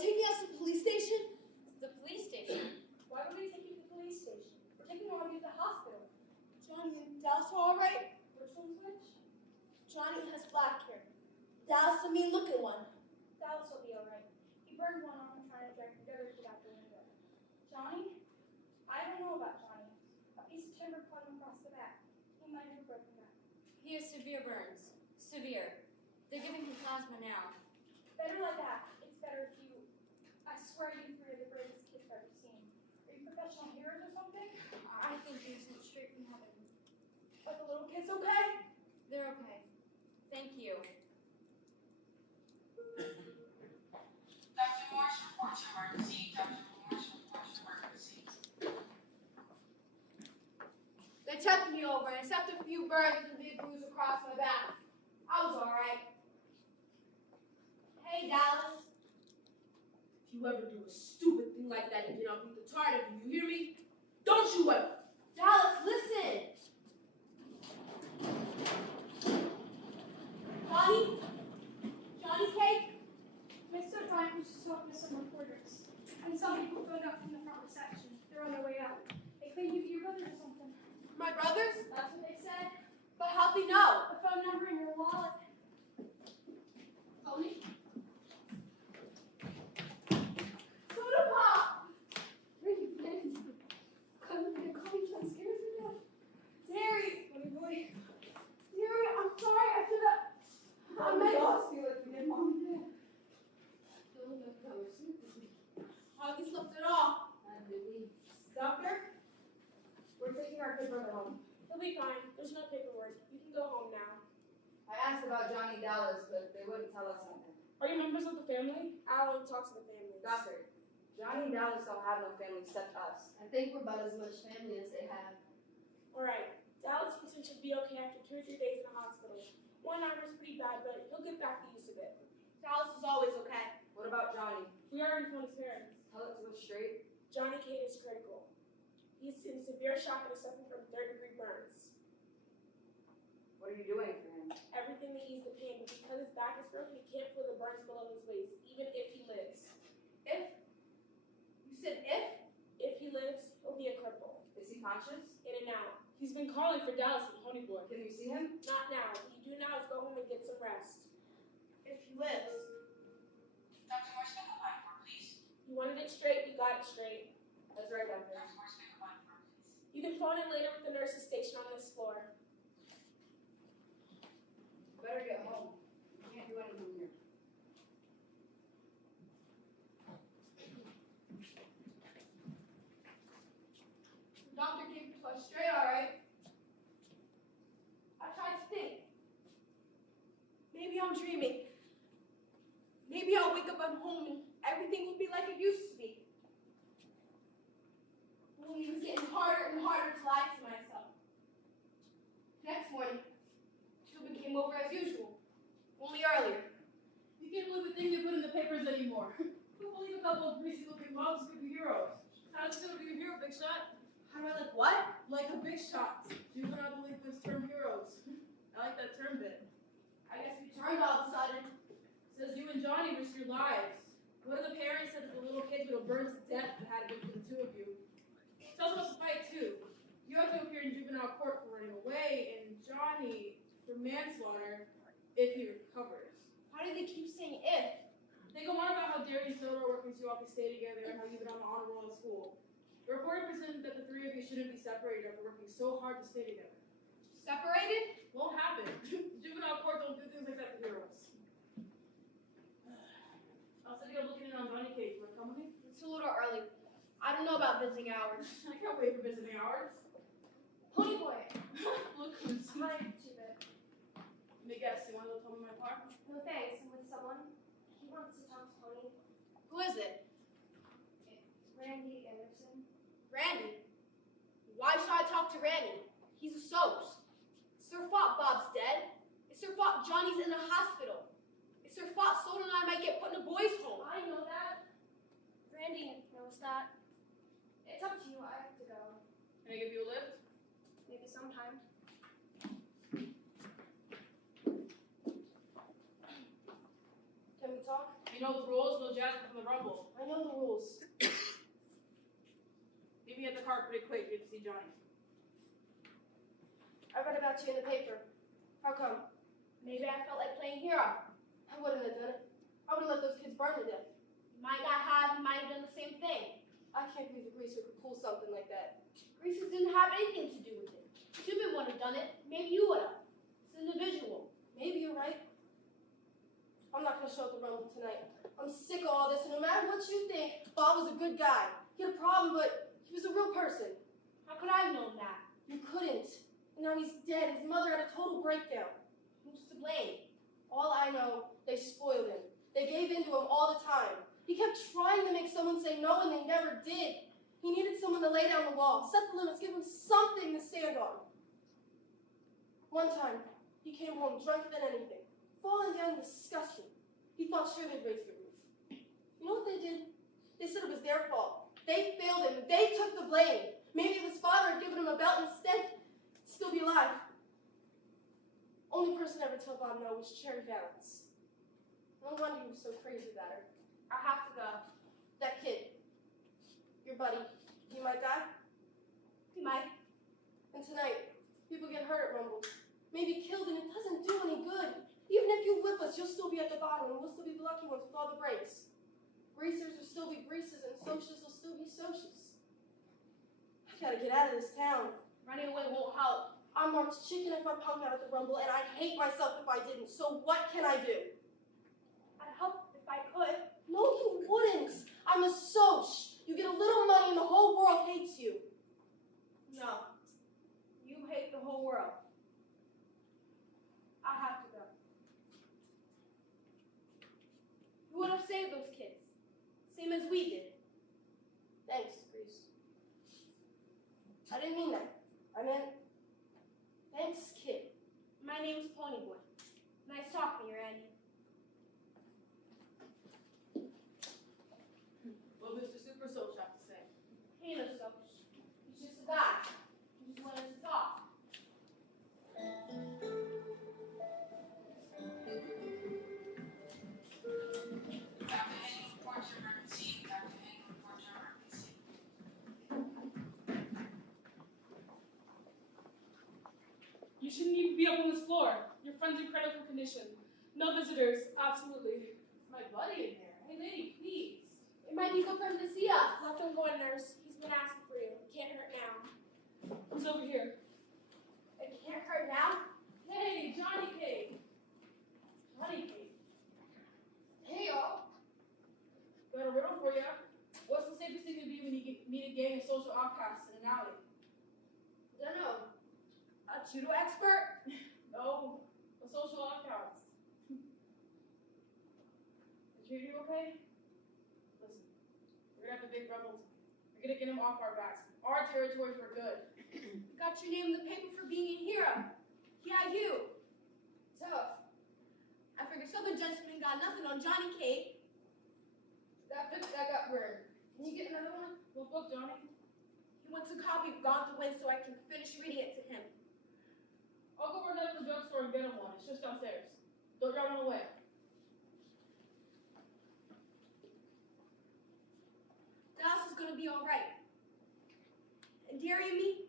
you taking us to the police station? The police station? Why would we take you to the police station? We're taking you to the hospital. Johnny and Dallas are all right? Which one's which? Johnny has black hair. Dallas, the mean-looking one. Dallas will be alright. He burned one arm trying to drag the other kid out the window. Johnny? I don't know about Johnny. A piece of timber cut him across the back. He might have broken that. He has severe burns. Severe. They're giving him plasma now. Better like that. It's better if you... I swear you three are the bravest kids I've ever seen. Are you professional heroes or something? I think you're sent straight from heaven. Are the little kids okay? They're okay. Thank you. Dr. Morse reports emergency. Dr. Morse reports emergency. They checked me over, and except a few burns and a big bruise across my back, I was all right. Hey, Dallas. If you ever do a stupid thing like that again, I'll beat the tar out of you. You hear me? Don't you ever. Dallas, listen. Johnny Cake? Mr. Frank was just talking to some reporters. And some people phoned up from the front reception. They're on their way out. They claim you be your brother or something. My brothers? That's what they said. But how'd they know? The phone number in your wallet. Pony? Sodapop! Darry! Ponyboy. Darry, I'm sorry. I should have. I meant. Feel like you did, Mom. Hardly slept at all. Doctor? We're taking our kid brother home. He'll be fine. There's no paperwork. You can go home now. I asked about Johnny Dallas, but they wouldn't tell us something. Are you members of the family? I don't talk to the families. Doctor, Johnny and Dallas don't have no family except us. I think we're about as much family as they have. Alright. Dallas Vincent should be okay after 2 or 3 days in the hospital. One arm is pretty bad, but he'll get back the use of it. Dallas is always okay. What about Johnny? We already phoned his parents. Tell it to us straight. Johnny Cade is critical. He's in severe shock and is suffering from 3rd-degree burns. What are you doing for him? Everything to ease the pain, but because his back is broken, he can't feel the burns below his waist, even if he lives. If? You said if? If he lives, he'll be a cripple. Is he conscious? In and out. He's been calling for Dallas and Ponyboy. Can we see him? Not now. What you do now is go home and get some rest. If he lives. Dr. Morse, pick up line 4, please. You wanted it straight, you got it straight. That's right, Doctor. Dr. Morse, pick up line 4, please. You can phone in later with the nurses stationed on this floor. Better get home. We can't do anything here. The doctor gave it to us straight, all right? I tried to think. Maybe I'm dreaming. Maybe I'll wake up at home and everything will be like it used to be. Only it was getting harder and harder to lie to myself. Next morning, Children came over as usual, only earlier. You can't believe the thing they put in the papers anymore. Who believe a couple of greasy-looking mobs could be heroes? How's it gonna be a hero, Big Shot? How do I like what? Like a big shot. Juvenile delinquents term heroes. I like that term bit. I guess we turned all of a sudden. Says you and Johnny risked your lives. One of the parents said that the little kids would have burned to death if it hadn't been for the two of you. Tells about the fight too. You have to appear in juvenile court for running away, and Johnny for manslaughter if he recovers. Why do they keep saying if? They go on about how Darry and Sodar are working so you all can stay together and how you've been on the honor roll at school. The reporter presented that the three of you shouldn't be separated after working so hard to stay together. Separated? Won't happen. The juvenile court don't do things like that to heroes. I was thinking of looking in on Johnny Cage. You want to come with me? It's a little early. I don't know about visiting hours. I can't wait for visiting hours. Ponyboy. Look who's Hi, Judith. Let me guess, you want to go tell me my car? No thanks, I'm with someone. He wants to talk to Tony. Who is it? Randy Anderson. Randy. Why should I talk to Randy? He's a Sos. It's their fault Bob's dead. It's their fault Johnny's in the hospital. It's their fault Soda and I might get put in a boys' home. I know that. Randy knows that. It's up to you, I have to go. Can I give you a lift? Maybe sometime. Can we talk? You know the rules, no jazz from the wrong Rumble. I know the rules. Meet me at the car pretty quick. Good to see Johnny. I read about you in the paper. How come? Maybe I felt like playing hero. I wouldn't have done it. I would have let those kids burn to death. You might not have, you might have done the same thing. I can't believe a greaser could pull something like that. Greasers didn't have anything to do with it. Syme would have done it. Maybe you would have. It's individual. Maybe you're right. I'm not going to show up the Rumble tonight. I'm sick of all this, and no matter what you think, Bob was a good guy. He had a problem, but he was a real person. How could I have known that? You couldn't. And now he's dead. His mother had a total breakdown. Who's to blame? All I know, they spoiled him. They gave in to him all the time. He kept trying to make someone say no, and they never did. He needed someone to lay down the law, set the limits, give him something to stand on. One time, he came home drunker than anything, falling down disgusted. He thought sure they'd raise the roof. You know what they did? They said it was their fault. They failed him. They took the blame. Maybe if his father had given him a belt instead, he'd still be alive. Only person ever to tell Bob no was Cherry Valance. No wonder he was so crazy about her. I have to go. That kid, your buddy, he might die. He might. And tonight, people get hurt at Rumble. Maybe killed, and it doesn't do any good. Even if you whip us, you'll still be at the bottom, and we'll still be the lucky ones with all the breaks. Greasers will still be greasers, and socials will still be socials. I gotta get out of this town. Running away won't help. I'm marked chicken if I punk out at the Rumble, and I'd hate myself if I didn't. So what can I do? I'd help if I could. No, you wouldn't. I'm a soch. You get a little money, and the whole world hates you. No. You hate the whole world. I have to go. You would have saved those kids. Same as we did. Thanks, Grease. I didn't mean that. I meant, thanks, kid. My name's Ponyboy. Nice talking to you, Randy. What Mr. Super Soul have to say? He ain't a soch. He's just a guy. He just wanted to talk. After any reports of emergency, after any reports of emergency. You shouldn't even be up on this floor. Your friend's in critical condition. No visitors, absolutely. It's my buddy in there. Hey, lady, please. It might be good for him to see us. Let them go in, nurse. He's been asking for you. It can't hurt now. Who's over here? It can't hurt now. Hey, Johnny Cake. Johnny Cake. Hey, y'all. Got a riddle for you. What's the safest thing to be when you meet a gang of social outcasts in an alley? Don't know. A judo expert? No, a social outcast. They treat you okay? Listen, we're gonna have the big rebels. We're gonna get them off our backs. Our territory for good. Got your name in the paper for being a hero. Yeah, you. Tough. I figure Southern gentleman got nothing on Johnny Cake. That book that got burned. Can you get another one? What book, Johnny? He wants a copy of Gone to Win so I can finish reading it to him. I'll go over to the drugstore and get him one. It's just downstairs. Don't run away. Dallas is gonna be alright. And Darry and me,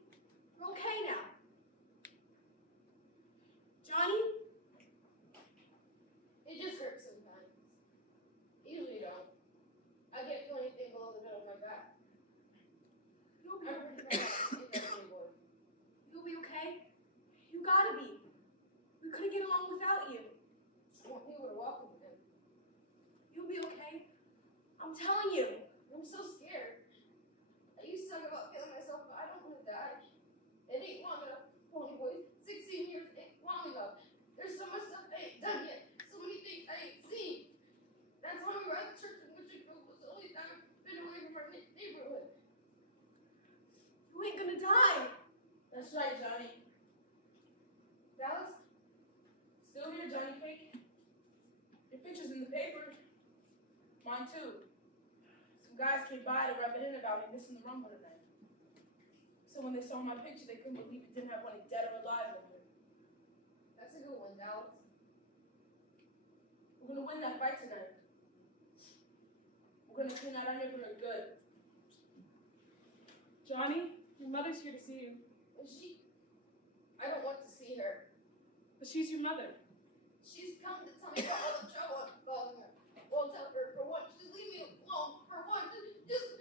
we're okay now. Johnny? It just hurts sometimes. Usually don't. I get funny things all the middle of my back. You'll be You'll be okay. You gotta be. We couldn't get along without you. I won't be able to walk with him. You'll be okay. I'm telling you. I'm so scared. I used to talk about killing myself, but I don't want to die. It ain't long enough, Ponyboy. 16 years ain't long enough. There's so much stuff I ain't done yet. So many things I ain't seen. That time we were at the church in Wichita was the only time I've been away from our neighborhood. You ain't gonna die. That's right, Johnny. Dallas? Still here, Johnny Cake? Your picture's in the paper. Mine too. Some guys came by to rub it in about me missing the Rumble tonight. So when they saw my picture, they couldn't believe it didn't have one dead or alive over it. That's a good one, Dallas. We're gonna win that fight tonight. We're We're gonna clean out our neighborhood good. Johnny, your mother's here to see you. I don't want to see her. But she's your mother. She's come to tell me about all the trouble I'm causing her. Well, tell her for once, just leave me alone for once. Just.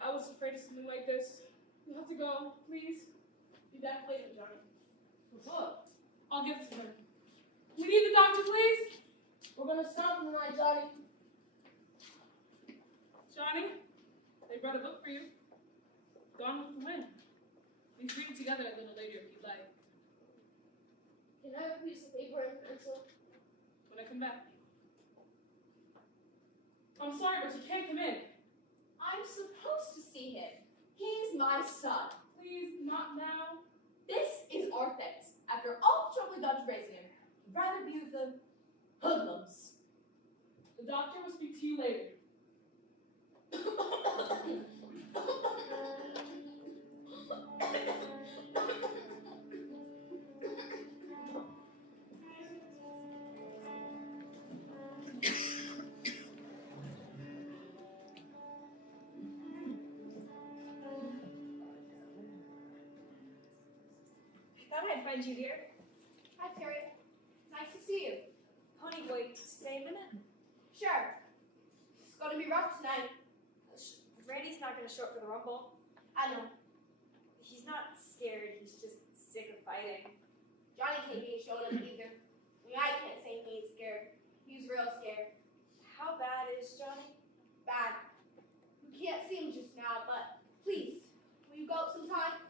I was afraid of something like this. You have to go, please. Be back later, Johnny. Look, I'll give it to her. We need the doctor, please. We're gonna stop tonight, Johnny. Johnny, they brought a book for you. Gone with the Wind. We can read it together a little later if you'd like. Can I have a piece of paper and pencil? When I come back. I'm sorry, but you can't come in. I'm supposed to see him. He's my son. Please, not now. This is our thanks. After all the trouble we got to raising him, he'd rather be with the hoodlums. The doctor will speak to you later. Find you here. Hi, Peri. Nice to see you. Ponyboy, stay a minute. Sure. It's gonna be rough tonight. Randy's not going to show up for the Rumble. I know. He's not scared. He's just sick of fighting. Johnny can't be showing up either. I mean, I can't say he ain't scared. He's real scared. How bad is Johnny? Bad. You can't see him just now, but please, will you go up sometime?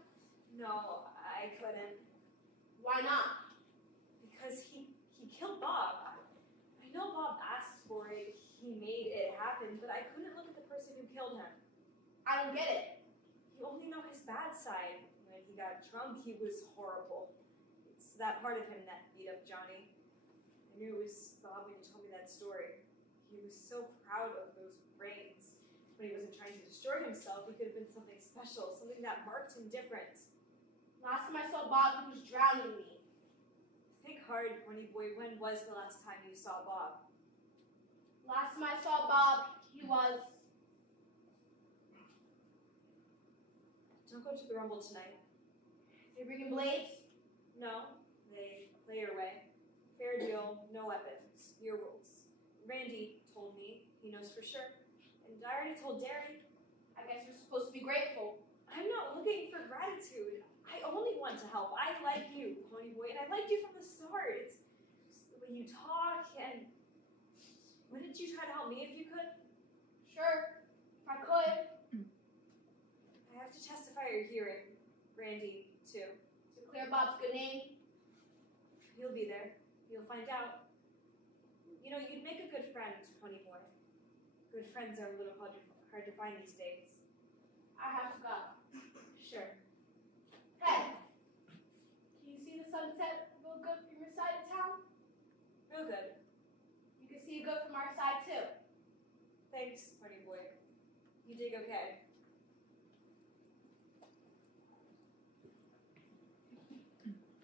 No, I couldn't. Why not? Because he killed Bob. I know Bob asked for it. He made it happen, but I couldn't look at the person who killed him. I don't get it. You only know his bad side. When he got drunk, he was horrible. It's that part of him that beat up Johnny. I knew it was Bob when you told me that story. He was so proud of those brains. When he wasn't trying to destroy himself, he could have been something special, something that marked him different. Last time I saw Bob, he was drowning me. Think hard, Ponyboy. When was the last time you saw Bob? Last time I saw Bob, he was... Don't go to the Rumble tonight. They bringing blades? No, they play your way. Fair deal, no weapons. Your rules. Randy told me, he knows for sure. And I already told Darry. I guess you're supposed to be grateful. I'm not looking for gratitude. I only want to help. I like you, Ponyboy, and I liked you from the start. It's the way you talk, and wouldn't you try to help me if you could? Sure, if I could. I have to testify your hearing. Randy, too. To clear Bob's good name. You'll be there. You'll find out. You know, you'd make a good friend, Ponyboy. Good friends are a little hard to find these days. I have to go. Sure. Hey, can you see the sunset real good from your side of town? Real good. You can see it good from our side, too. Thanks, Ponyboy. You dig okay.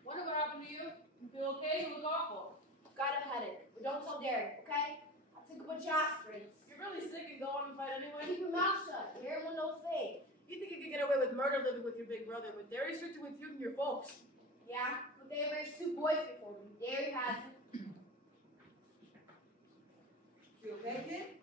Wonder what happened to you? You feel okay? You look awful. Got a headache. But don't tell Darry, okay? I'll take a bunch of aspirins. You're really sick and go on and fight anyway. Keep your mouth shut. Everyone knows things. You think you could get away with murder living with your big brother, but Darry's stricter with you than your folks. Yeah, but they raised 2 boys before me. Darry hasn't. You okay, kid?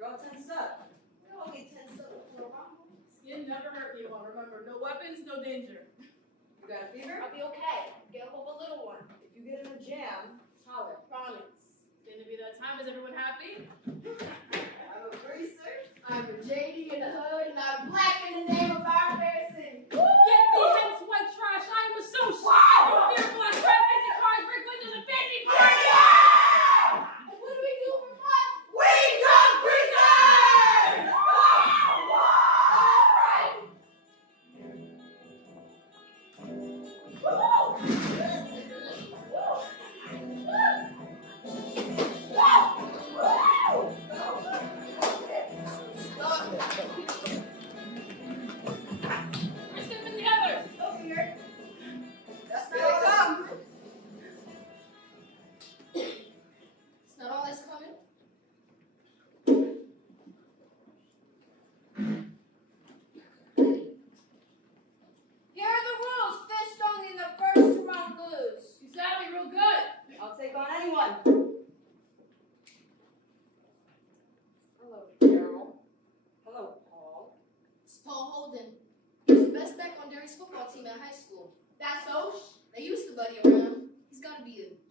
You're all tensed up. We all get tensed up before a rumble. Skin never hurt anyone. Remember, no weapons, no danger. You got a fever? I'll be okay. Get a hold of a little one. If you get in a jam, holler. Promise. It's going to be that time. Is everyone happy? I'm a greaser. I'm a JD in the hood, and I'm black in the name of our person. Get thee hence, white trash. I am a social. Wow. Fear black, red, fancy cars, break windows, and fancy party. And what do we do for fun? We come greasers!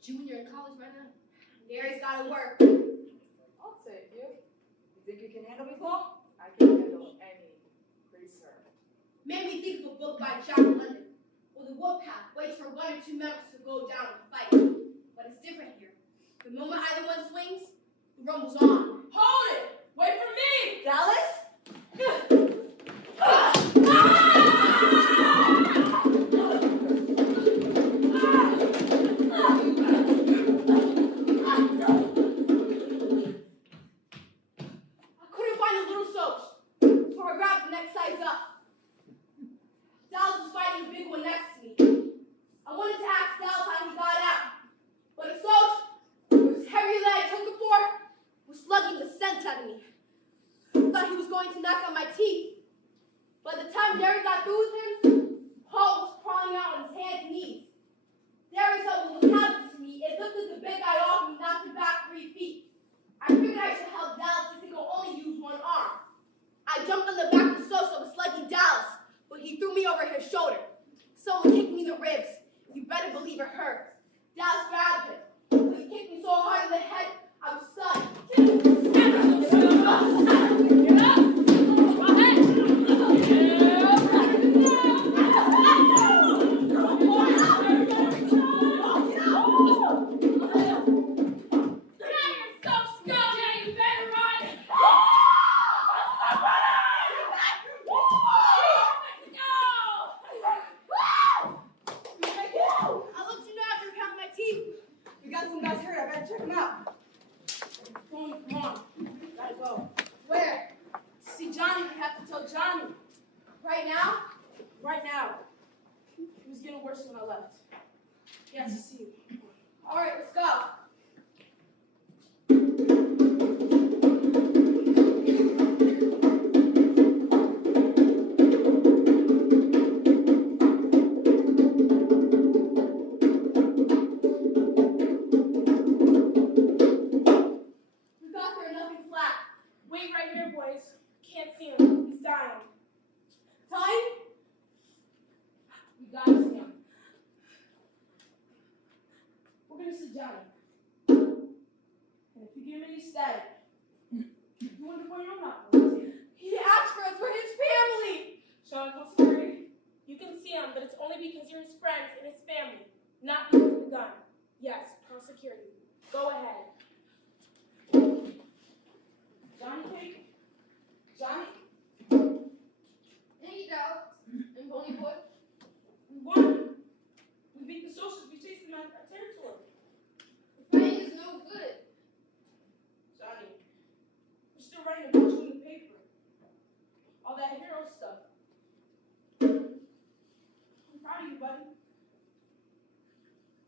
junior in college right now. Darry's gotta work. I'll take you. You think you can handle me, Paul? I can handle any greaser. Made me think of a book by Jack London, where the warpath waits for 1 or 2 members to go down and fight. But it's different here. The moment either one swings, the rumble's on. Hold it! Wait for me! Dallas? I couldn't find the little soap, so I grabbed the next size up. Dallas was fighting the big one next to me. I wanted to ask Dallas how he got out, but a soap, with his heavy legs hooking for, was slugging the sense out of me. I thought he was going to knock out my teeth. By the time Darry got through with him, Paul was crawling out on his hands and knees. Darry saw what was happening to me and lifted the big guy off me and knocked him back 3 feet. I figured I should help Dallas since he could only use one arm. I jumped on the back of the sofa and was slugging Dallas, but he threw me over his shoulder. Someone kicked me in the ribs. You better believe it hurt. Dallas grabbed him, but he kicked me so hard in the head, I was stunned. We got some guys hurt. I better check them out. Come on. Gotta go. Where? To see Johnny, we have to tell Johnny. Right now? Right now. It was getting worse when I left. He has to see you. All right, let's go. We got there, nothing flat. Wait right here, boys. Can't see him. He's dying. Time? We gotta see him. We're gonna see Johnny. And if you give him any static, you wonder why you're not going to. He asked for us. We're his family. Shall I call security? You can see him, but it's only because you're his friends and his family, not because of the gun. Yes, call security. Go ahead. Johnny cake? Johnny? There you go. And Ponyboy. We won. We beat the socials. We chased them out of our territory. The fighting is no good. Johnny, we're still writing about you in the paper. All that hero stuff. I'm proud of you, buddy.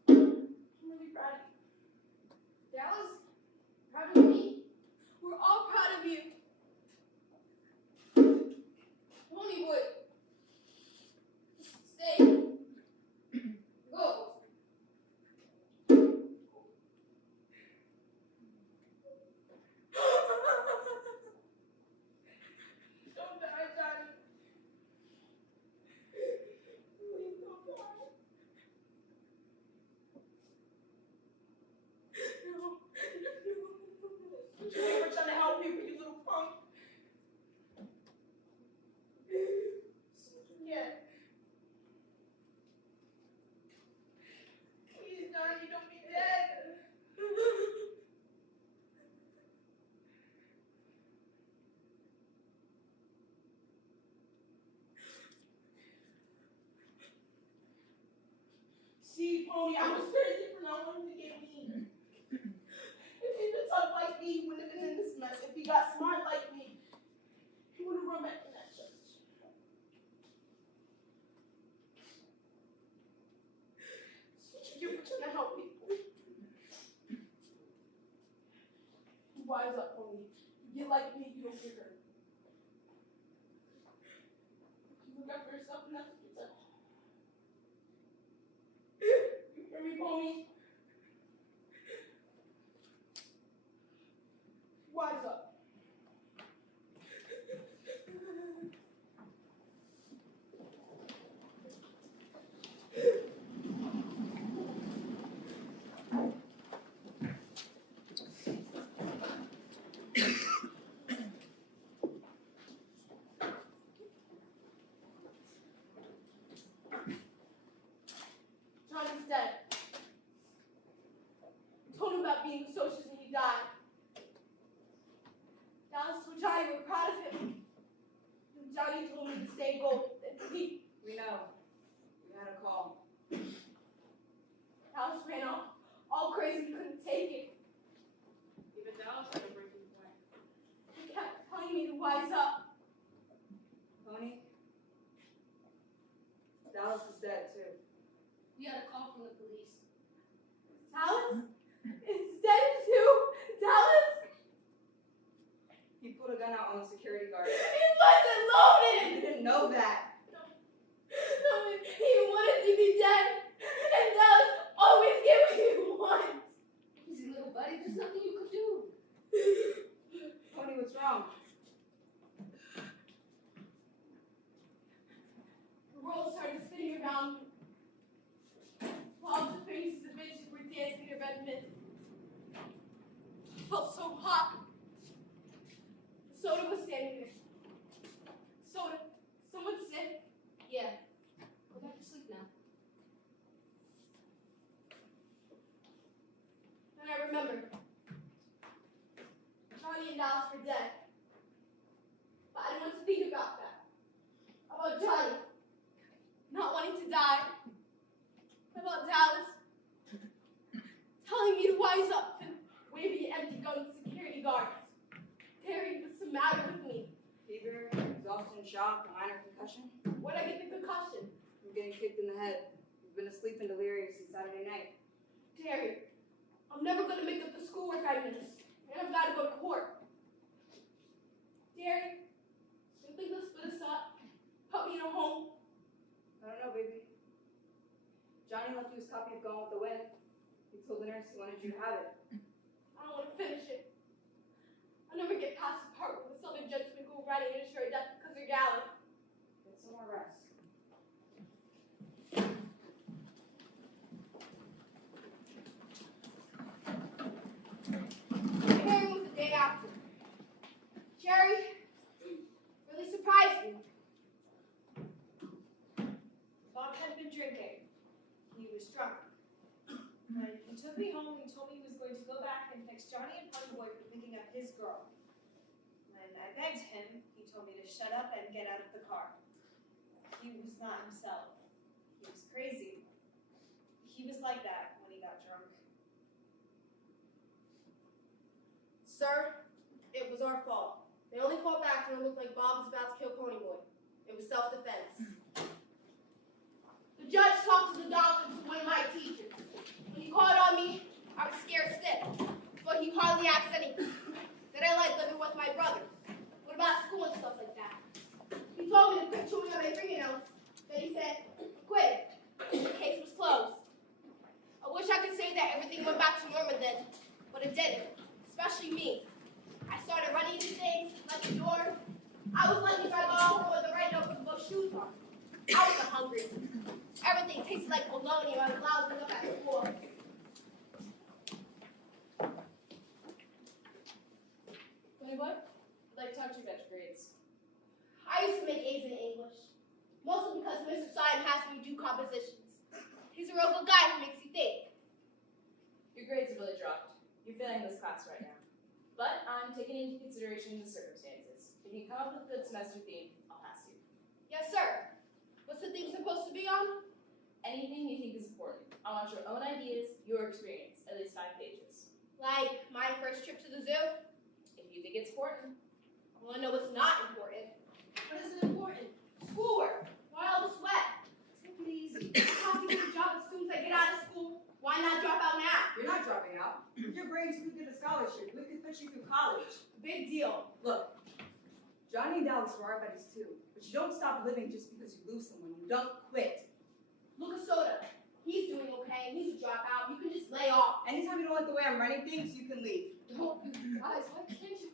I'm really proud of you. Dallas, proud of me. We're all proud of you. Ponyboy. Stay. Go. Don't die, Johnny. Please don't die. No. Don't you ever try to help people, you little punk. Yeah. Please, Johnny, don't be dead. See, Pony, I was very different. I wanted to get mean. If he'd been tough like me, he wouldn't have been in this mess. If he got smart like me, he would have run back in that church. That's what you get for trying to help people. Wise up, Pony. You get like me, you don't get hurt. You look out for yourself and that's what you tell. You hear me, Pony? Wise up. beating the socials and he died. Dallas told Johnny we're proud of him. And Johnny told me to stay gold. And We know. We had a call. Dallas ran off, all crazy, couldn't take it. Even Dallas had a breaking point. He kept telling me to wise up. Pony? Dallas is dead, too. We had a call from the police. Dallas is dead too. Dallas? He pulled a gun out on the security guard. It wasn't loaded. You didn't know that. He wanted to be dead. And Dallas always gave what he wants. Easy, little buddy. There's nothing you could do. Pony, what's wrong? The world started spinning around me. Lots of faces of bitches were dancing to red mint. It felt so hot. Soda was standing there. Soda, someone's sick. Yeah. Go back to sleep now. And I remembered. Johnny and Dallas were dead. But I didn't want to think about that. About Johnny not wanting to die. About Dallas telling me to wise up and waving an empty gun at security guards. Darry, what's the matter with me? Fever, exhaustion, shock, minor concussion. Where'd I get the concussion? From getting kicked in the head. You've been asleep and delirious since Saturday night. Darry, I'm never going to make up the schoolwork I missed. And I've got to go to court. Darry, simply let's split us up. Put me in a home. I don't know, baby. Johnny left you his copy of Gone with the Wind. He told the nurse he wanted you to have it. I don't want to finish it. I'll never get past the part where the Southern gentlemen go riding in a sure death because they're gallant. Get some more rest. The hearing was the day after. Jerry really surprised me. Bob had been drinking. He was drunk. When he took me home, he told me he was going to go back and fix Johnny and Ponyboy for picking up his girl. When I begged him, he told me to shut up and get out of the car. He was not himself. He was crazy. He was like that when he got drunk. Sir, it was our fault. They only called back when it looked like Bob was about to kill Ponyboy. It was self-defense. The judge talked to the doctor to one of my teachers. When he called on me, I was scared stiff. But he hardly asked anything. That I liked living with my brothers. What about school and stuff like that? He told me to quit chewing on my fingernails. Then he said, quit it. The case was closed. I wish I could say that everything went back to normal then, but it didn't. Especially me. I started running into things, like the door. I was lucky if I got home with the right note with both shoes on. I wasn't hungry. Everything tasted like bologna when I was lounging up at school. Ponyboy, I'd like to talk to you about your grades. I used to make A's in English. Mostly because Mr. Syme has me do compositions. He's a real good guy who makes you think. Your grades have really dropped. You're failing this class right now. But I'm taking into consideration the circumstances. If you come up with a good semester theme, I'll pass you. Yes, sir. What's the theme supposed to be on? Anything you think is important. I want your own ideas, your experience, at least 5 pages. Like my first trip to the zoo? If you think it's important. I want to know what's not important. What isn't important? Schoolwork. Why all the sweat? Take it easy. I have to get a job as soon as I get out of school. Why not drop out now? You're not dropping out. If your grades could get a scholarship, we could put you through college. Big deal. Look, Johnny and Dallas were our buddies too. But you don't stop living just because you lose someone. You don't quit. Look at Soda. He's doing okay. He's a dropout. You can just lay off. Anytime you don't like the way I'm running things, you can leave. Don't, guys, why can't you?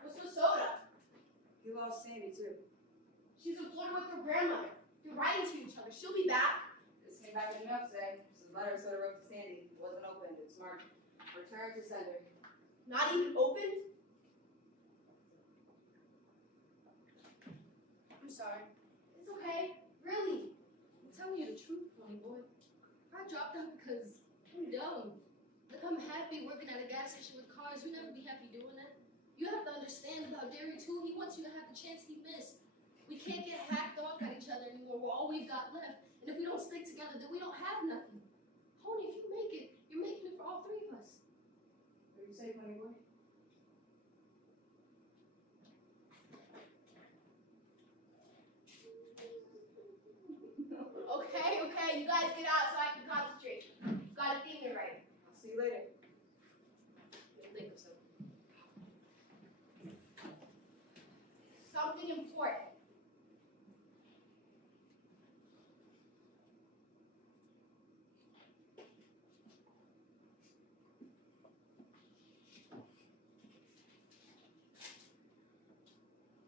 What's with Soda? He lost Sandy too. She's in Florida with her grandmother. They're writing to each other. She'll be back. This came back in the mail today. This is a letter Soda wrote to Sandy. It wasn't opened. It's marked return to sender. Not even opened? I'm sorry. It's okay. Really. I'm telling you the truth, Ponyboy. I dropped out because I'm dumb. Like, I'm happy working at a gas station with cars. You'll never be happy doing that. You have to understand about Darry, too. He wants you to have the chance he missed. We can't get hacked off at each other anymore. We're all we've got left. And if we don't stick together, then we don't have nothing. Pony, if you make it, you're making it for all three of us. What do you say, Ponyboy? Okay, you guys get out so I can concentrate. Got a theme to write. I'll see you later. You'll think of something. Something important.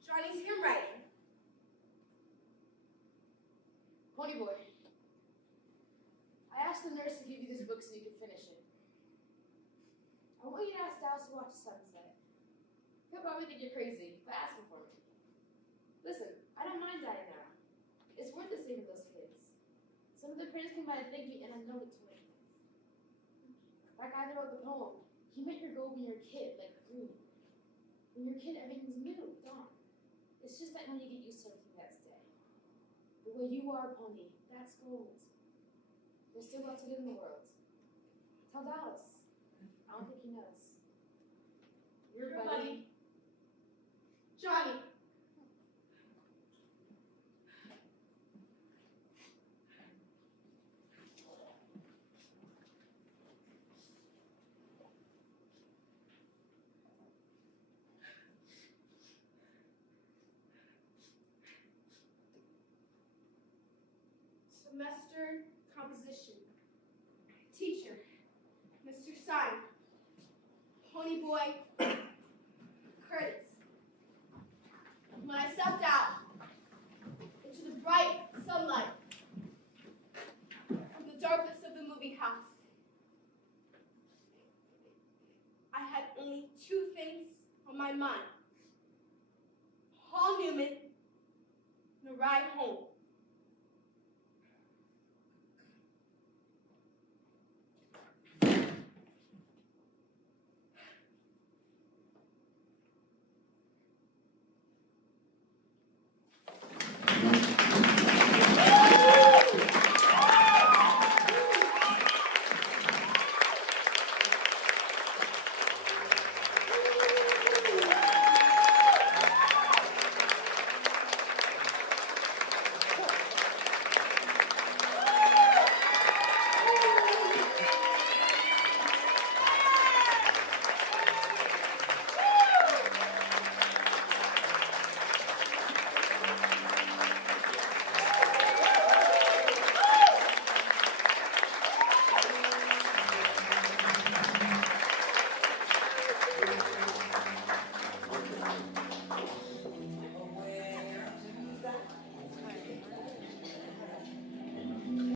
Johnny's handwriting. Ponyboy, I asked the nurse to give you this book so you can finish it. I want you to ask Dallas to watch the sunset. He'll probably think you're crazy, but ask him for me. Listen, I don't mind dying now. It's worth it saving those kids. Some of the parents came by to thank me, and I know it's worth it. That guy that wrote the poem, he meant your gold when you're a kid, like green. When you're a kid, everything's new, dawn. It's just that when you get used to everything, that's dead. The way you are, Pony, that's gold. There's still lots to do in the world. Tell Dallas. I don't think he knows. Your buddy. Johnny. Semester composition. Teacher, Mr. Syme. Ponyboy, Curtis. When I stepped out into the bright sunlight from the darkness of the moving house, I had only two things on my mind.